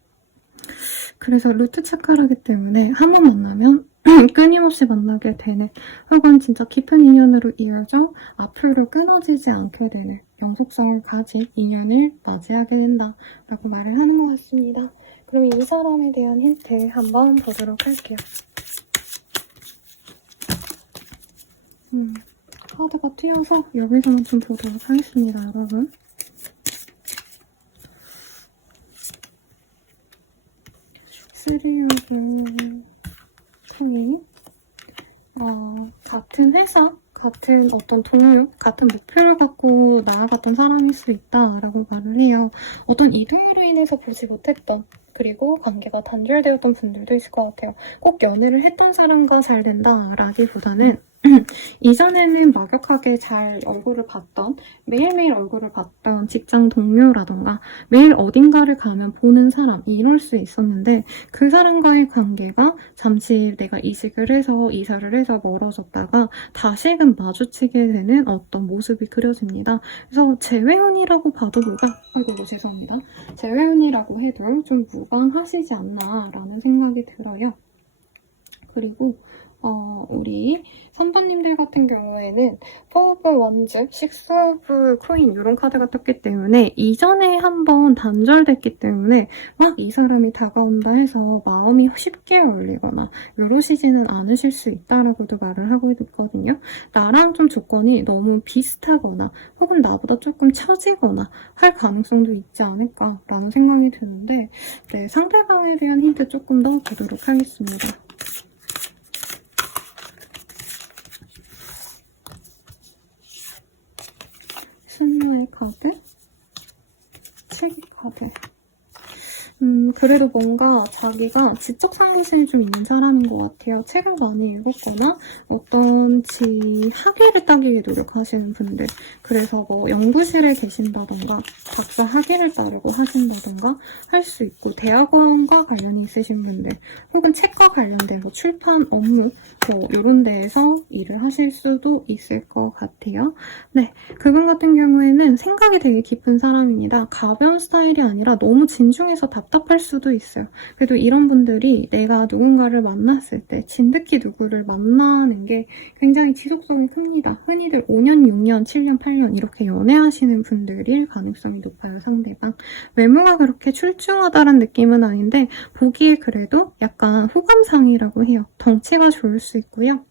그래서 루트 차크라기 때문에 한 번 만나면 끊임없이 만나게 되는, 혹은 진짜 깊은 인연으로 이어져 앞으로 끊어지지 않게 되는 영속성을 가진 인연을 맞이하게 된다라고 말을 하는 것 같습니다. 그럼 이 사람에 대한 힌트 한번 보도록 할게요. 카드가 튀어서 여기서만 좀 보도록 하겠습니다, 여러분. 쓰리오브 코인. 같은 회사, 같은 어떤 동료, 같은 목표를 갖고 나아갔던 사람일 수 있다라고 말을 해요. 어떤 이동으로 인해서 보지 못했던, 그리고 관계가 단절되었던 분들도 있을 것 같아요. 꼭 연애를 했던 사람과 잘 된다라기보다는 이전에는 막역하게 잘 얼굴을 봤던, 매일매일 얼굴을 봤던 직장 동료라던가 매일 어딘가를 가면 보는 사람, 이럴 수 있었는데 그 사람과의 관계가 잠시 내가 이직을 해서 이사를 해서 멀어졌다가 다시금 마주치게 되는 어떤 모습이 그려집니다. 그래서 재회운이라고 봐도 죄송합니다. 재회운이라고 해도 좀 무방하시지 않나라는 생각이 들어요. 그리고 우리 3번님들 같은 경우에는 4 of Wands, 6 of Coin 이런 카드가 떴기 때문에 이전에 한번 단절됐기 때문에 막 이 사람이 다가온다 해서 마음이 쉽게 열리거나 이러시지는 않으실 수 있다라고도 말을 하고 있거든요. 나랑 좀 조건이 너무 비슷하거나 혹은 나보다 조금 처지거나 할 가능성도 있지 않을까라는 생각이 드는데, 네, 상대방에 대한 힌트 조금 더 보도록 하겠습니다. 순녀의 카드, 책의 카드. 그래도 뭔가 자기가 지적 상실이 좀 있는 사람인 것 같아요. 책을 많이 읽었거나 어떤지 학위를 따기에 노력하시는 분들, 그래서 뭐 연구실에 계신다던가 박사 학위를 따려고 하신다던가 할 수 있고, 대학원과 관련이 있으신 분들, 혹은 책과 관련된 뭐 출판 업무 뭐 이런 데에서 일을 하실 수도 있을 것 같아요. 네, 그분 같은 경우에는 생각이 되게 깊은 사람입니다. 가벼운 스타일이 아니라 너무 진중해서 답답할 수도 있어요. 그래도 이런 분들이 내가 누군가를 만났을 때 진득히 누구를 만나는 게 굉장히 지속성이 큽니다. 흔히들 5년, 6년, 7년, 8년 이렇게 연애하시는 분들일 가능성이 높아요, 상대방. 외모가 그렇게 출중하다는 느낌은 아닌데 보기에 그래도 약간 호감상이라고 해요. 덩치가 좋을 수 있고요.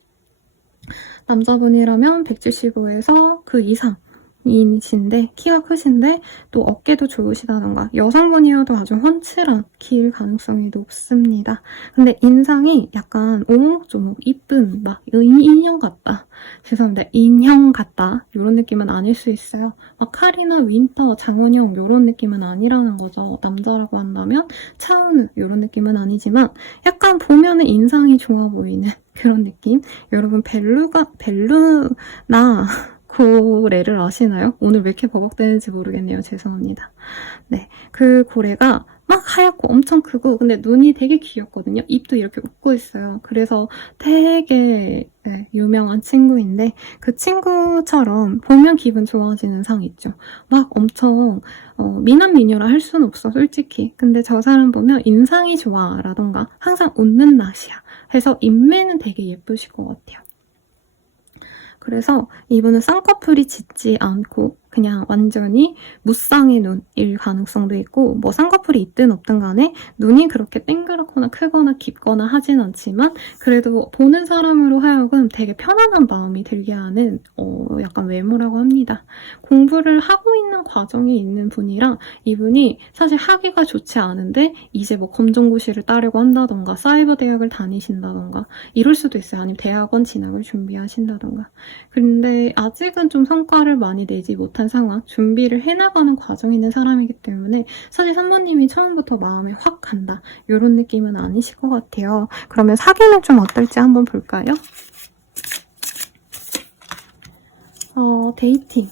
남자분이라면 175에서 그 이상 이신데 키가 크신데 또 어깨도 좋으시다던가, 여성분이어도 아주 훤칠한 키일 가능성이 높습니다. 근데 인상이 약간 오목조목 이쁜 막 인형 같다, 죄송합니다, 인형 같다 이런 느낌은 아닐 수 있어요. 막 카리나 윈터, 장은영 이런 느낌은 아니라는 거죠. 남자라고 한다면 차은우 이런 느낌은 아니지만 약간 보면은 인상이 좋아 보이는 그런 느낌. 여러분 벨루나 고래를 아시나요? 오늘 왜 이렇게 버벅대는지 모르겠네요. 죄송합니다. 네, 그 고래가 막 하얗고 엄청 크고 근데 눈이 되게 귀엽거든요. 입도 이렇게 웃고 있어요. 그래서 되게 유명한 친구인데 그 친구처럼 보면 기분 좋아지는 상 있죠. 막 엄청 미남미녀라 할 수는 없어, 솔직히. 근데 저 사람 보면 인상이 좋아 라던가 항상 웃는 낯이야 해서 인매는 되게 예쁘실 것 같아요. 그래서 이분은 쌍꺼풀이 짙지 않고 그냥 완전히 무쌍의 눈일 가능성도 있고, 뭐 쌍꺼풀이 있든 없든 간에 눈이 그렇게 땡그랗거나 크거나 깊거나 하진 않지만 그래도 보는 사람으로 하여금 되게 편안한 마음이 들게 하는 약간 외모라고 합니다. 공부를 하고 있는 과정에 있는 분이라 이분이 사실 학위가 좋지 않은데 이제 뭐 검정고시를 따려고 한다던가 사이버 대학을 다니신다던가 이럴 수도 있어요. 아니면 대학원 진학을 준비하신다던가. 근데 아직은 좀 성과를 많이 내지 못한 상황, 준비를 해나가는 과정에 있는 사람이기 때문에 사실 3번님이 처음부터 마음에 확 간다 이런 느낌은 아니실 것 같아요. 그러면 사귀는 좀 어떨지 한번 볼까요? 데이팅.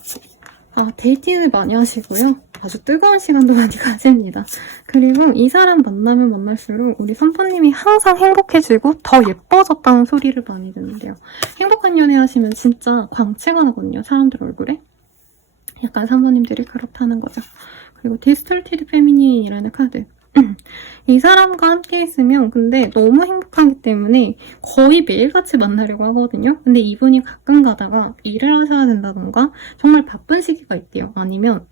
데이팅을 많이 하시고요. 아주 뜨거운 시간도 많이 가집니다. 그리고 이 사람 만나면 만날수록 우리 선포님이 항상 행복해지고 더 예뻐졌다는 소리를 많이 듣는데요. 행복한 연애 하시면 진짜 광채가 나거든요. 사람들 얼굴에. 약간 사모님들이 그렇다는 거죠. 그리고 디스톨티드 페미닌이라는 카드. 이 사람과 함께 있으면 근데 너무 행복하기 때문에 거의 매일같이 만나려고 하거든요. 근데 이분이 가끔 가다가 일을 하셔야 된다던가 정말 바쁜 시기가 있대요. 아니면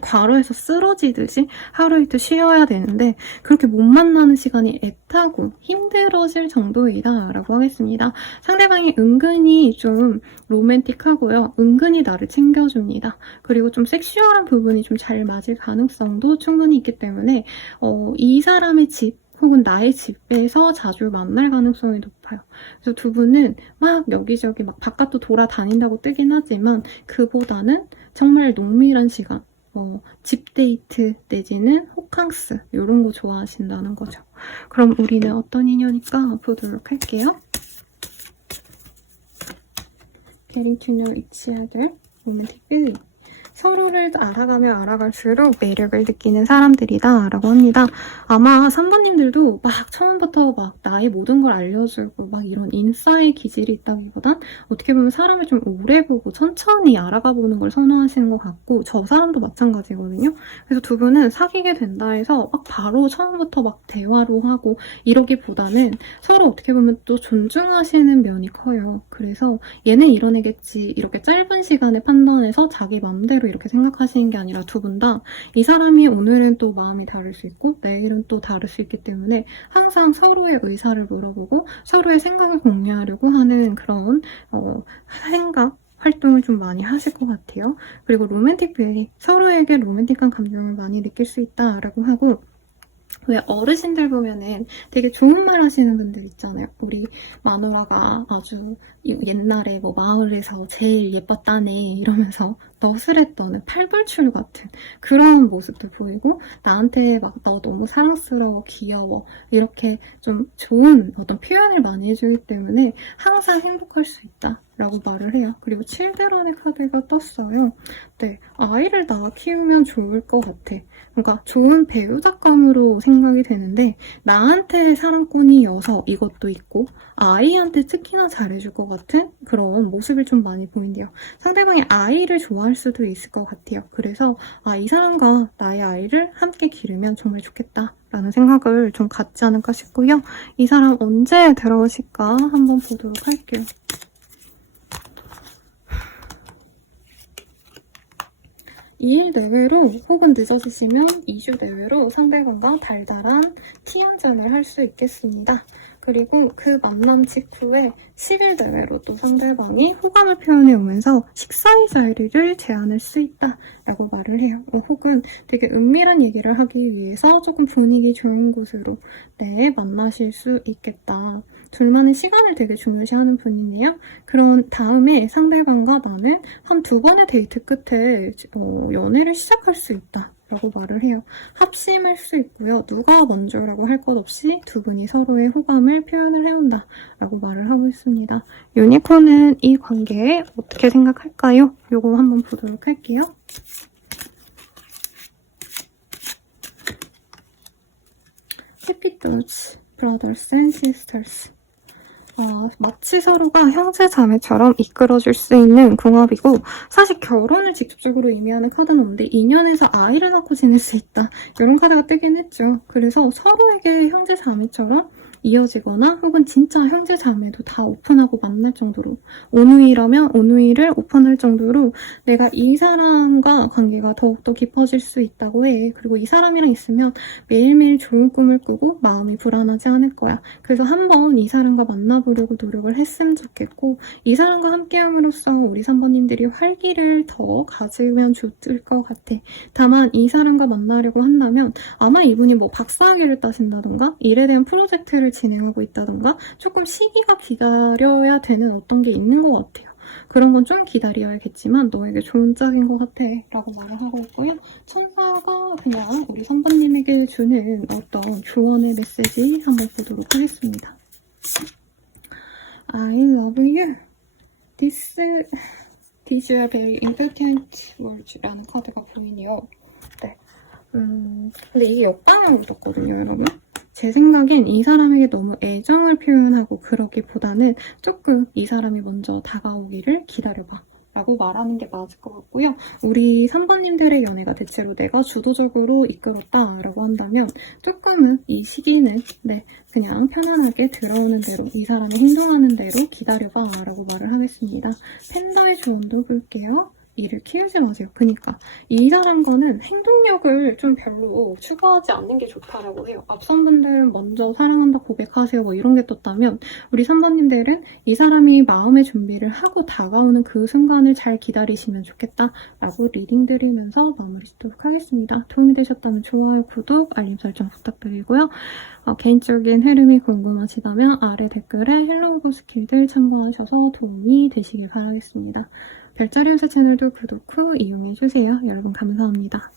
과로해서 쓰러지듯이 하루 이틀 쉬어야 되는데 그렇게 못 만나는 시간이 애타고 힘들어질 정도이다 라고 하겠습니다. 상대방이 은근히 좀 로맨틱하고요. 은근히 나를 챙겨줍니다. 그리고 좀 섹슈얼한 부분이 좀 잘 맞을 가능성도 충분히 있기 때문에 이 사람의 집 혹은 나의 집에서 자주 만날 가능성이 높아요. 그래서 두 분은 막 여기저기 막 바깥도 돌아다닌다고 뜨긴 하지만 그보다는 정말 농밀한 시간 집 데이트 내지는 호캉스 이런 거 좋아하신다는 거죠. 그럼 우리는 어떤 인연일까 보도록 할게요. Getting to know each other, romantic feeling. 서로를 알아가면 알아갈수록 매력을 느끼는 사람들이다 라고 합니다. 아마 3번님들도 막 처음부터 막 나의 모든 걸 알려주고 막 이런 인싸의 기질이 있다기보단 어떻게 보면 사람을 좀 오래 보고 천천히 알아가 보는 걸 선호하시는 것 같고 저 사람도 마찬가지거든요. 그래서 두 분은 사귀게 된다 해서 막 바로 처음부터 막 대화로 하고 이러기보다는 서로 어떻게 보면 또 존중하시는 면이 커요. 그래서 얘는 이런 애겠지 이렇게 짧은 시간에 판단해서 자기 마음대로 이렇게 생각하시는 게 아니라 두 분 다 이 사람이 오늘은 또 마음이 다를 수 있고 내일은 또 다를 수 있기 때문에 항상 서로의 의사를 물어보고 서로의 생각을 공유하려고 하는 그런 생각 활동을 좀 많이 하실 것 같아요. 그리고 로맨틱 베이 서로에게 로맨틱한 감정을 많이 느낄 수 있다라고 하고 왜 어르신들 보면은 되게 좋은 말 하시는 분들 있잖아요. 우리 마누라가 아주 옛날에 뭐 마을에서 제일 예뻤다네 이러면서 너스레 떠는 팔불출 같은 그런 모습도 보이고 나한테 막 너 너무 사랑스러워 귀여워 이렇게 좀 좋은 어떤 표현을 많이 해주기 때문에 항상 행복할 수 있다 라고 말을 해요. 그리고 칠드런의 카드가 떴어요. 네, 아이를 낳아 키우면 좋을 것 같아. 그러니까 좋은 배우자감으로 생각이 되는데 나한테 사랑꾼이어서 이것도 있고 아이한테 특히나 잘해줄 것 같은 그런 모습을 좀 많이 보인대요. 상대방이 아이를 좋아할 수도 있을 것 같아요. 그래서 이 사람과 나의 아이를 함께 기르면 정말 좋겠다 라는 생각을 좀 갖지 않을까 싶고요. 이 사람 언제 들어오실까 한번 보도록 할게요. 2일 내외로 혹은 늦어지시면 2주 내외로 상대방과 달달한 티 한 잔을 할 수 있겠습니다. 그리고 그 만남 직후에 10일 내외로 또 상대방이 호감을 표현해 오면서 식사의 자리를 제안할 수 있다 라고 말을 해요. 혹은 되게 은밀한 얘기를 하기 위해서 조금 분위기 좋은 곳으로 만나실 수 있겠다. 둘만의 시간을 되게 중요시하는 분이네요. 그런 다음에 상대방과 나는 한 2번의 데이트 끝에 연애를 시작할 수 있다 라고 말을 해요. 합심할 수 있고요. 누가 먼저라고 할 것 없이 두 분이 서로의 호감을 표현을 해온다 라고 말을 하고 있습니다. 유니콘은 이 관계에 어떻게 생각할까요? 요거 한번 보도록 할게요. Happy Thoughts, Brothers and Sisters. 마치 서로가 형제 자매처럼 이끌어줄 수 있는 궁합이고 사실 결혼을 직접적으로 의미하는 카드는 없는데 인연에서 아이를 낳고 지낼 수 있다 이런 카드가 뜨긴 했죠. 그래서 서로에게 형제 자매처럼 이어지거나 혹은 진짜 형제 자매도 다 오픈하고 만날 정도로 온누이라면 온누이를 오픈할 정도로 내가 이 사람과 관계가 더욱더 깊어질 수 있다고 해. 그리고 이 사람이랑 있으면 매일매일 좋은 꿈을 꾸고 마음이 불안하지 않을 거야. 그래서 한번 이 사람과 만나보려고 노력을 했으면 좋겠고 이 사람과 함께함으로써 우리 3번님들이 활기를 더 가지면 좋을 것 같아. 다만 이 사람과 만나려고 한다면 아마 이분이 뭐 박사학위를 따신다던가 일에 대한 프로젝트를 진행하고 있다던가 조금 시기가 기다려야 되는 어떤 게 있는 것 같아요. 그런 건 좀 기다려야겠지만 너에게 좋은 짝인 것 같아 라고 말을 하고 있고요. 천사가 그냥 우리 3번님에게 주는 어떤 조언의 메시지 한번 보도록 하겠습니다. I love you. This These are very important words라는 카드가 보이네요. 네. 근데 이게 역방향으로 떴거든요, 여러분. 제 생각엔 이 사람에게 너무 애정을 표현하고 그러기보다는 조금 이 사람이 먼저 다가오기를 기다려봐 라고 말하는 게 맞을 것 같고요. 우리 3번님들의 연애가 대체로 내가 주도적으로 이끌었다 라고 한다면 조금은 이 시기는 네, 그냥 편안하게 들어오는 대로 이 사람이 행동하는 대로 기다려봐 라고 말을 하겠습니다. 펜더의 조언도 볼게요. 일을 키우지 마세요. 그니까 이 사람과는 행동력을 좀 별로 추구하지 않는 게 좋다라고 해요. 앞선 분들은 먼저 사랑한다 고백하세요 뭐 이런 게 떴다면 우리 3번님들은 이 사람이 마음의 준비를 하고 다가오는 그 순간을 잘 기다리시면 좋겠다라고 리딩 드리면서 마무리 짓도록 하겠습니다. 도움이 되셨다면 좋아요, 구독, 알림 설정 부탁드리고요. 개인적인 흐름이 궁금하시다면 아래 댓글에 헬로우고 스킬들 참고하셔서 도움이 되시길 바라겠습니다. 별자리 운세 채널도 구독 후 이용해주세요. 여러분 감사합니다.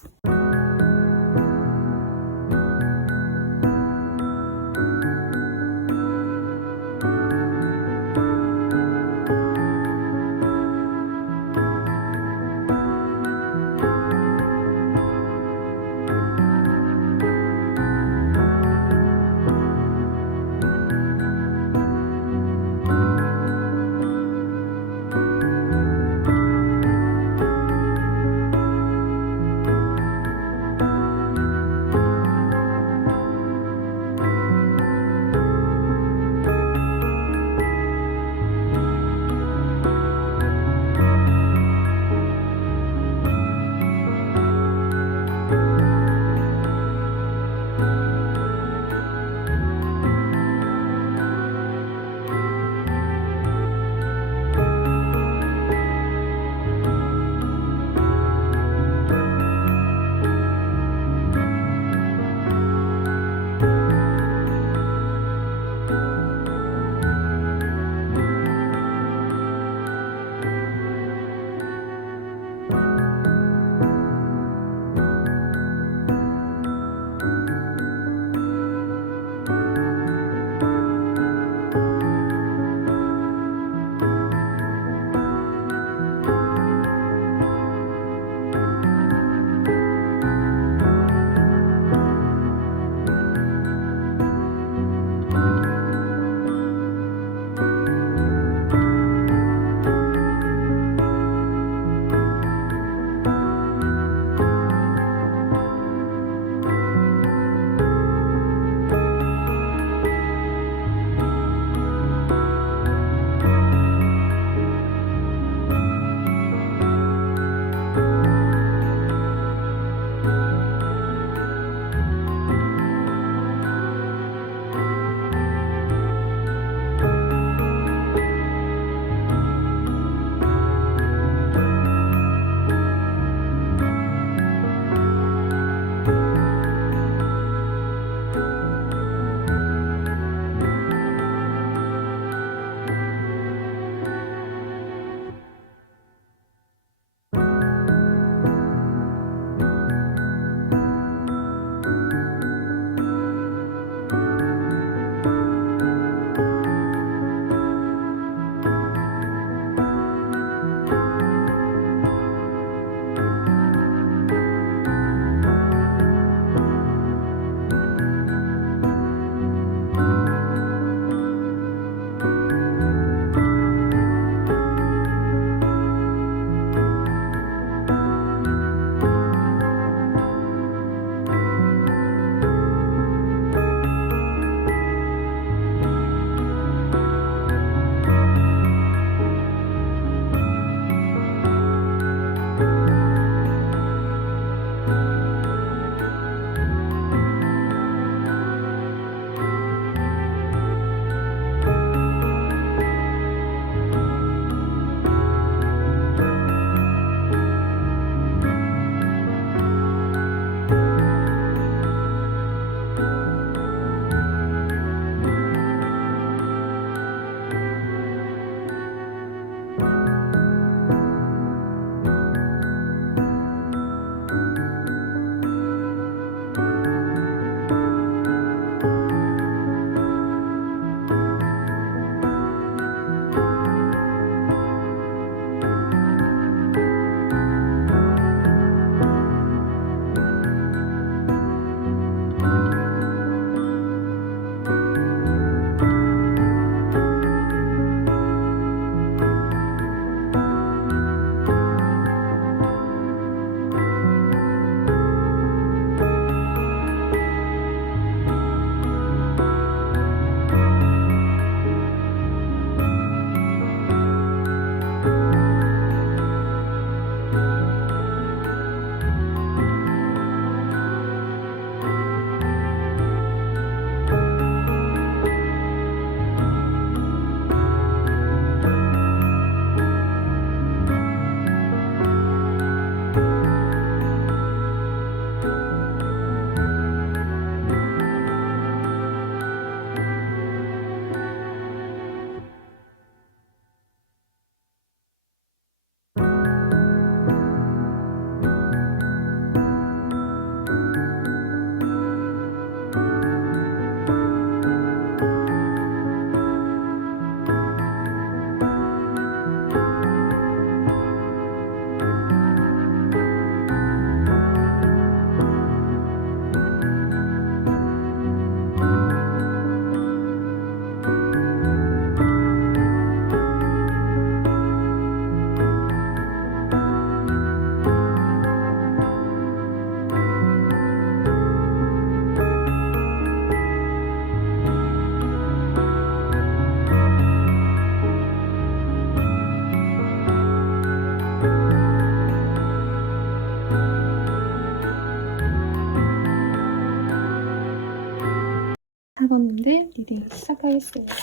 해봤는데 미리 시작하겠습니다.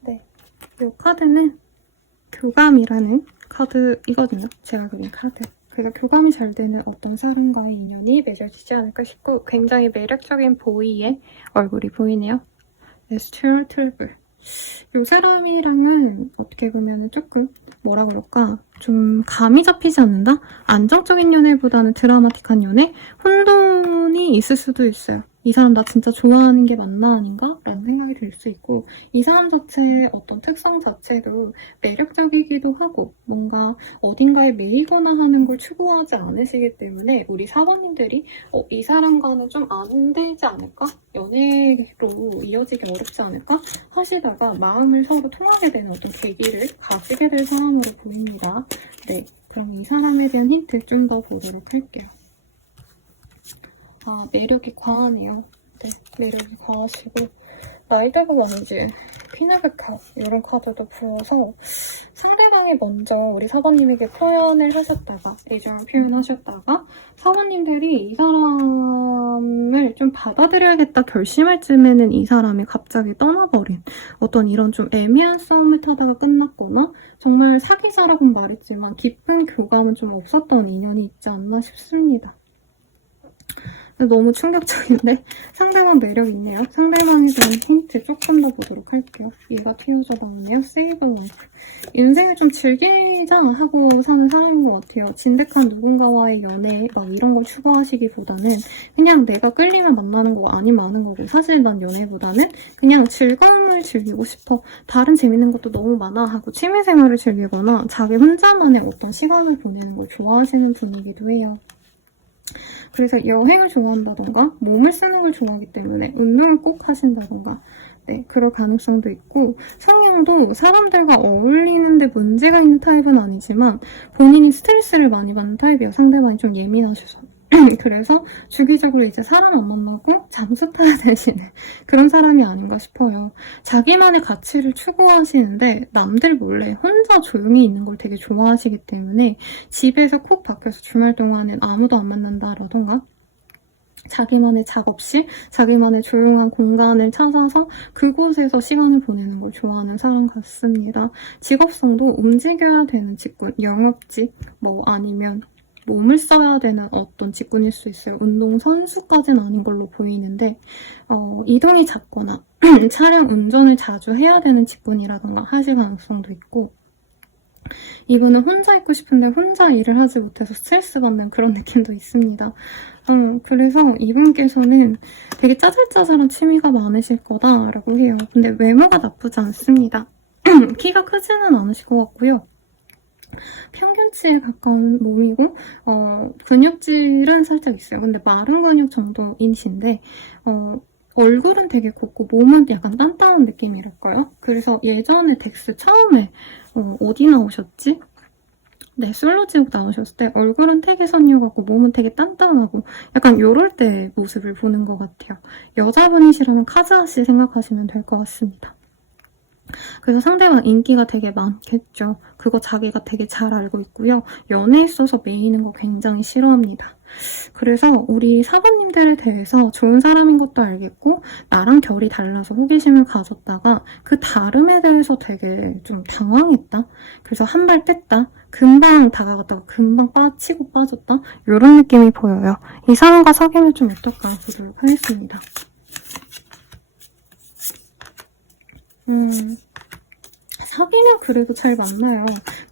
네, 이 카드는 교감이라는 카드이거든요. 제가 그린 카드. 그래서 교감이 잘 되는 어떤 사람과의 인연이 맺어지지 않을까 싶고 굉장히 매력적인 보이의 얼굴이 보이네요. 에스트럴 틀블. 이 사람이랑은 어떻게 보면 조금 뭐라 그럴까 좀 감이 잡히지 않는다? 안정적인 연애보다는 드라마틱한 연애? 혼돈이 있을 수도 있어요. 이 사람 나 진짜 좋아하는 게 맞나 아닌가? 라는 생각이 들 수 있고 이 사람 자체의 어떤 특성 자체도 매력적이기도 하고 뭔가 어딘가에 매이거나 하는 걸 추구하지 않으시기 때문에 우리 사모님들이 이 사람과는 좀 안 되지 않을까? 연애로 이어지기 어렵지 않을까? 하시다가 마음을 서로 통하게 되는 어떤 계기를 가지게 될 사람으로 보입니다. 네, 그럼 이 사람에 대한 힌트 좀 더 보도록 할게요. 아, 매력이 과하네요. 네, 매력이 과하시고 나이대가 아니지 퀸의 컵 이런 카드도 풀어서 상대방이 먼저 우리 사모님에게 표현을 하셨다가 애정을 표현하셨다가 사모님들이 이 사람을 좀 받아들여야겠다 결심할 쯤에는 이 사람이 갑자기 떠나버린 어떤 이런 좀 애매한 싸움을 타다가 끝났거나 정말 사귀자라고는 말했지만 깊은 교감은 좀 없었던 인연이 있지 않나 싶습니다. 너무 충격적인데 상대방 매력 있네요. 상대방에 대한 힌트 조금 더 보도록 할게요. 얘가 튀어져 나오네요. 세이버 라이프. 인생을 좀 즐기자 하고 사는 사람인 것 같아요. 진득한 누군가와의 연애 막 이런 걸 추구하시기보다는 그냥 내가 끌리면 만나는 거 아니면 마는 거고 사실 난 연애보다는 그냥 즐거움을 즐기고 싶어. 다른 재밌는 것도 너무 많아 하고 취미생활을 즐기거나 자기 혼자만의 어떤 시간을 보내는 걸 좋아하시는 분이기도 해요. 그래서 여행을 좋아한다던가 몸을 쓰는 걸 좋아하기 때문에 운동을 꼭 하신다던가 네, 그럴 가능성도 있고 성향도 사람들과 어울리는데 문제가 있는 타입은 아니지만 본인이 스트레스를 많이 받는 타입이에요. 상대방이 좀 예민하셔서 그래서 주기적으로 이제 사람 안 만나고 잠수 타야 되시는 그런 사람이 아닌가 싶어요. 자기만의 가치를 추구하시는데 남들 몰래 혼자 조용히 있는 걸 되게 좋아하시기 때문에 집에서 콕 박혀서 주말 동안은 아무도 안 만난다라던가 자기만의 작업실, 자기만의 조용한 공간을 찾아서 그곳에서 시간을 보내는 걸 좋아하는 사람 같습니다. 직업성도 움직여야 되는 직군, 영업직, 뭐 아니면 몸을 써야 되는 어떤 직군일 수 있어요. 운동선수까지는 아닌 걸로 보이는데 이동이 잦거나 차량 운전을 자주 해야 되는 직군이라던가 하실 가능성도 있고 이분은 혼자 있고 싶은데 혼자 일을 하지 못해서 스트레스 받는 그런 느낌도 있습니다. 그래서 이분께서는 되게 짜잘짜잘한 취미가 많으실 거다라고 해요. 근데 외모가 나쁘지 않습니다. 키가 크지는 않으실 것 같고요. 평균치에 가까운 몸이고 근육질은 살짝 있어요. 근데 마른 근육 정도이신데 얼굴은 되게 곱고 몸은 약간 단단한 느낌이랄까요? 그래서 예전에 덱스 처음에 어디 나오셨지? 네, 솔로지옥 나오셨을 때 얼굴은 되게 선녀같고 몸은 되게 단단하고 약간 요럴 때 모습을 보는 것 같아요. 여자분이시라면 카즈아씨 생각하시면 될 것 같습니다. 그래서 상대방 인기가 되게 많겠죠. 그거 자기가 되게 잘 알고 있고요. 연애에 있어서 매이는 거 굉장히 싫어합니다. 그래서 우리 사부님들에 대해서 좋은 사람인 것도 알겠고 나랑 결이 달라서 호기심을 가졌다가 그 다름에 대해서 되게 좀 당황했다. 그래서 한 발 뗐다. 금방 다가갔다가 금방 치고 빠졌다. 이런 느낌이 보여요. 이 사람과 사귀면 좀 어떨까 보도록 하겠습니다. 사귀면 그래도 잘 만나요.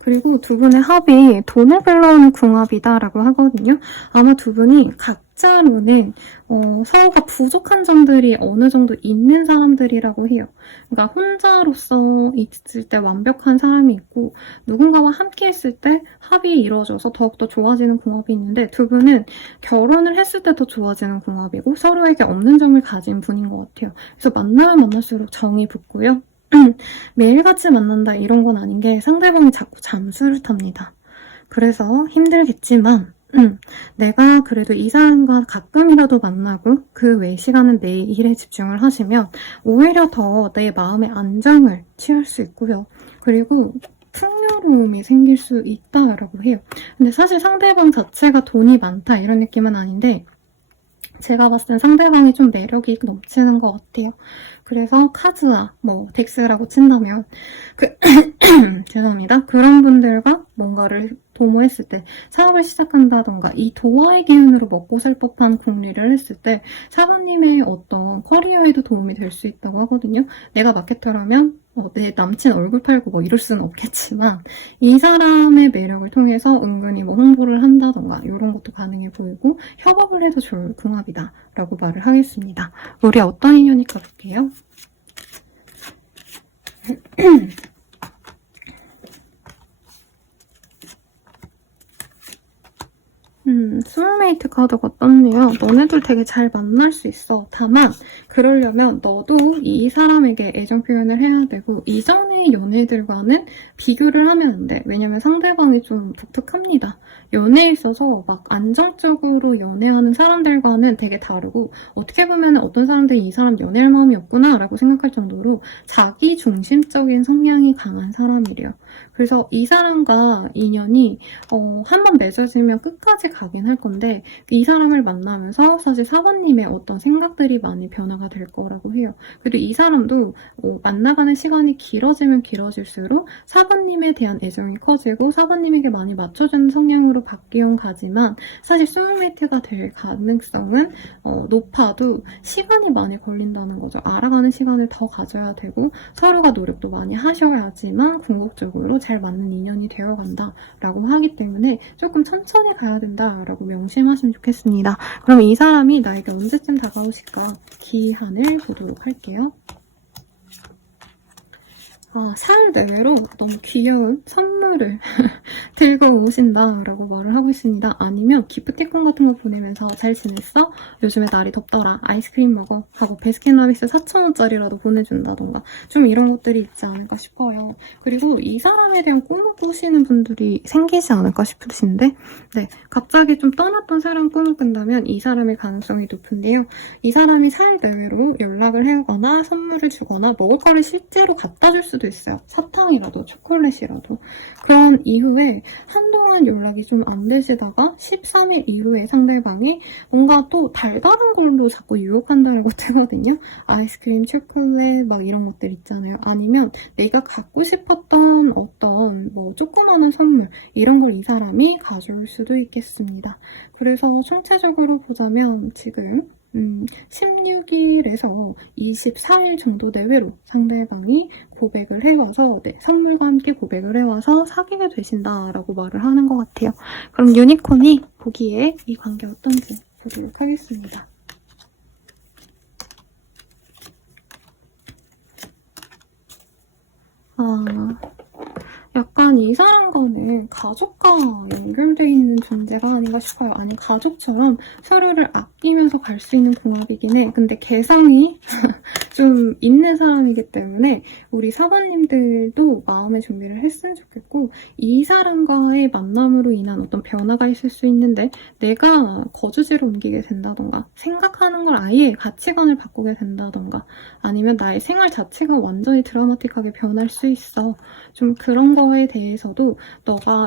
그리고 두 분의 합이 돈을 불러오는 궁합이다라고 하거든요. 아마 두 분이 각자로는 서로가 부족한 점들이 어느 정도 있는 사람들이라고 해요. 그러니까 혼자로서 있을 때 완벽한 사람이 있고 누군가와 함께 했을 때 합이 이루어져서 더욱더 좋아지는 궁합이 있는데 두 분은 결혼을 했을 때 더 좋아지는 궁합이고 서로에게 없는 점을 가진 분인 것 같아요. 그래서 만나면 만날수록 정이 붙고요. 매일같이 만난다 이런 건 아닌 게 상대방이 자꾸 잠수를 탑니다. 그래서 힘들겠지만 내가 그래도 이 사람과 가끔이라도 만나고 그 외 시간은 내 일에 집중을 하시면 오히려 더 내 마음의 안정을 취할 수 있고요. 그리고 풍요로움이 생길 수 있다라고 해요. 근데 사실 상대방 자체가 돈이 많다 이런 느낌은 아닌데 제가 봤을 땐 상대방이 좀 매력이 넘치는 것 같아요. 그래서 카즈아, 덱스라고 친다면 죄송합니다. 그런 분들과 뭔가를 도모했을 때, 사업을 시작한다던가 이 도화의 기운으로 먹고 살 법한 궁리를 했을 때 사부님의 어떤 커리어에도 도움이 될 수 있다고 하거든요. 내가 마케터라면 내 남친 얼굴 팔고 이럴 수는 없겠지만 이 사람의 매력을 통해서 은근히 홍보를 한다던가 이런 것도 가능해 보이고 협업을 해도 좋을 궁합이다 라고 말을 하겠습니다. 우리 어떤 인연이 가볼게요. 소울메이트 카드가 떴네요. 너네들 되게 잘 만날 수 있어. 다만 그러려면 너도 이 사람에게 애정 표현을 해야 되고 이전의 연애들과는 비교를 하면 안 돼. 왜냐면 상대방이 좀 독특합니다. 연애에 있어서 막 안정적으로 연애하는 사람들과는 되게 다르고 어떻게 보면 어떤 사람들이 이 사람 연애할 마음이 없구나 라고 생각할 정도로 자기 중심적인 성향이 강한 사람이래요. 그래서 이 사람과 인연이 한번 맺어지면 끝까지 가긴 할 건데 이 사람을 만나면서 사실 사부님의 어떤 생각들이 많이 변화가 될 거라고 해요. 그리고 이 사람도 만나가는 시간이 길어지면 길어질수록 사부님에 대한 애정이 커지고 사부님에게 많이 맞춰주는 성향으로 바뀌어 가지만 사실 소울메이트가 될 가능성은 높아도 시간이 많이 걸린다는 거죠. 알아가는 시간을 더 가져야 되고 서로가 노력도 많이 하셔야지만 궁극적으로 잘 맞는 인연이 되어간다 라고 하기 때문에 조금 천천히 가야 된다라고 명심하시면 좋겠습니다. 그럼 이 사람이 나에게 언제쯤 다가오실까? 기한을 보도록 할게요. 살 내외로 너무 귀여운 선물을 들고 오신다라고 말을 하고 있습니다. 아니면 기프티콘 같은 거 보내면서 잘 지냈어? 요즘에 날이 덥더라. 아이스크림 먹어. 하고 베스킨라빈스 4,000원짜리라도 보내준다던가 좀 이런 것들이 있지 않을까 싶어요. 그리고 이 사람에 대한 꿈을 꾸시는 분들이 생기지 않을까 싶으신데 갑자기 좀 떠났던 새로운 꿈을 꾼다면 이 사람의 가능성이 높은데요. 이 사람이 살 내외로 연락을 해오거나 선물을 주거나 먹을 거를 실제로 갖다 줄 수도 있어요. 사탕이라도 초콜릿이라도. 그런 이후에 한동안 연락이 좀 안 되시다가 13일 이후에 상대방이 뭔가 또 달달한 걸로 자꾸 유혹한다는 거 뜨거든요. 아이스크림, 초콜릿 막 이런 것들 있잖아요. 아니면 내가 갖고 싶었던 어떤 조그마한 선물 이런 걸 이 사람이 가져올 수도 있겠습니다. 그래서 총체적으로 보자면 지금 16일에서 24일 정도 내외로 상대방이 고백을 해와서 선물과 함께 고백을 해와서 사귀게 되신다라고 말을 하는 것 같아요. 그럼 유니콘이 보기에 이 관계 어떤지 보도록 하겠습니다. 약간 이 사람과는 가족과 연결되어 있는 존재가 아닌가 싶어요. 아니 가족처럼 서로를 아끼면서 갈 수 있는 궁합이긴 해. 근데 개성이 좀 있는 사람이기 때문에 우리 사부님들도 마음의 준비를 했으면 좋겠고 이 사람과의 만남으로 인한 어떤 변화가 있을 수 있는데 내가 거주지로 옮기게 된다던가 생각하는 걸 아예 가치관을 바꾸게 된다던가 아니면 나의 생활 자체가 완전히 드라마틱하게 변할 수 있어. 좀 그런 거에 대해서도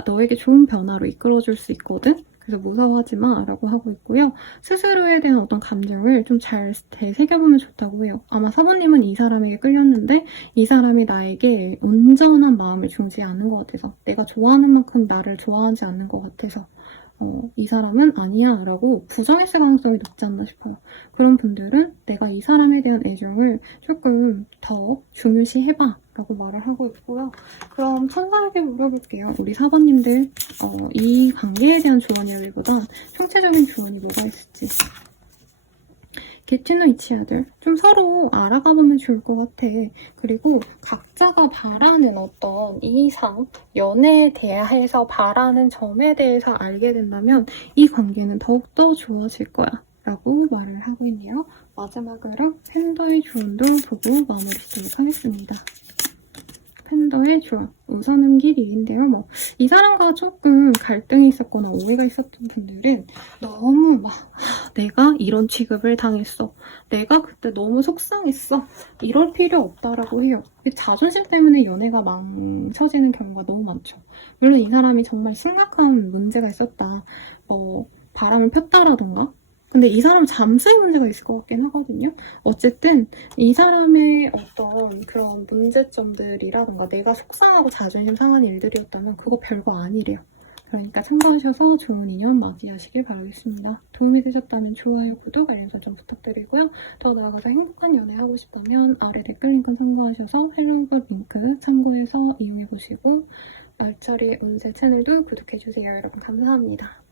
너에게 좋은 변화로 이끌어줄 수 있거든? 그래서 무서워하지 마 라고 하고 있고요. 스스로에 대한 어떤 감정을 좀 잘 되새겨보면 좋다고 해요. 아마 사부님은 이 사람에게 끌렸는데 이 사람이 나에게 온전한 마음을 주지 않은 것 같아서 내가 좋아하는 만큼 나를 좋아하지 않는 것 같아서 이 사람은 아니야 라고 부정했을 가능성이 높지 않나 싶어요. 그런 분들은 내가 이 사람에 대한 애정을 조금 더 중요시해봐 라고 말을 하고 있고요. 그럼 천사에게 물어볼게요. 우리 사부님들 이 관계에 대한 조언이라기보다 총체적인 조언이 뭐가 있을지. Get to know each other. 좀 서로 알아가보면 좋을 것 같아. 그리고 각자가 바라는 어떤 이상, 연애에 대해서 바라는 점에 대해서 알게 된다면 이 관계는 더욱더 좋아질 거야. 라고 말을 하고 있네요. 마지막으로 팬더의 조언도 보고 마무리 짓도록 하겠습니다. 팬더의 조언. 우선은 길 2인데요. 이 사람과 조금 갈등이 있었거나 오해가 있었던 분들은 너무 내가 이런 취급을 당했어. 내가 그때 너무 속상했어. 이럴 필요 없다라고 해요. 자존심 때문에 연애가 망쳐지는 경우가 너무 많죠. 물론 이 사람이 정말 심각한 문제가 있었다. 바람을 폈다라던가 근데 이 사람 잠수의 문제가 있을 것 같긴 하거든요. 어쨌든 이 사람의 어떤 그런 문제점들이라던가 내가 속상하고 자존심 상한 일들이었다면 그거 별거 아니래요. 그러니까 참고하셔서 좋은 인연 맞이하시길 바라겠습니다. 도움이 되셨다면 좋아요, 구독, 알림 설정 부탁드리고요. 더 나아가서 행복한 연애 하고 싶다면 아래 댓글 링크 참고하셔서 헬로우블 링크 참고해서 이용해보시고 말처리 운세 채널도 구독해주세요. 여러분 감사합니다.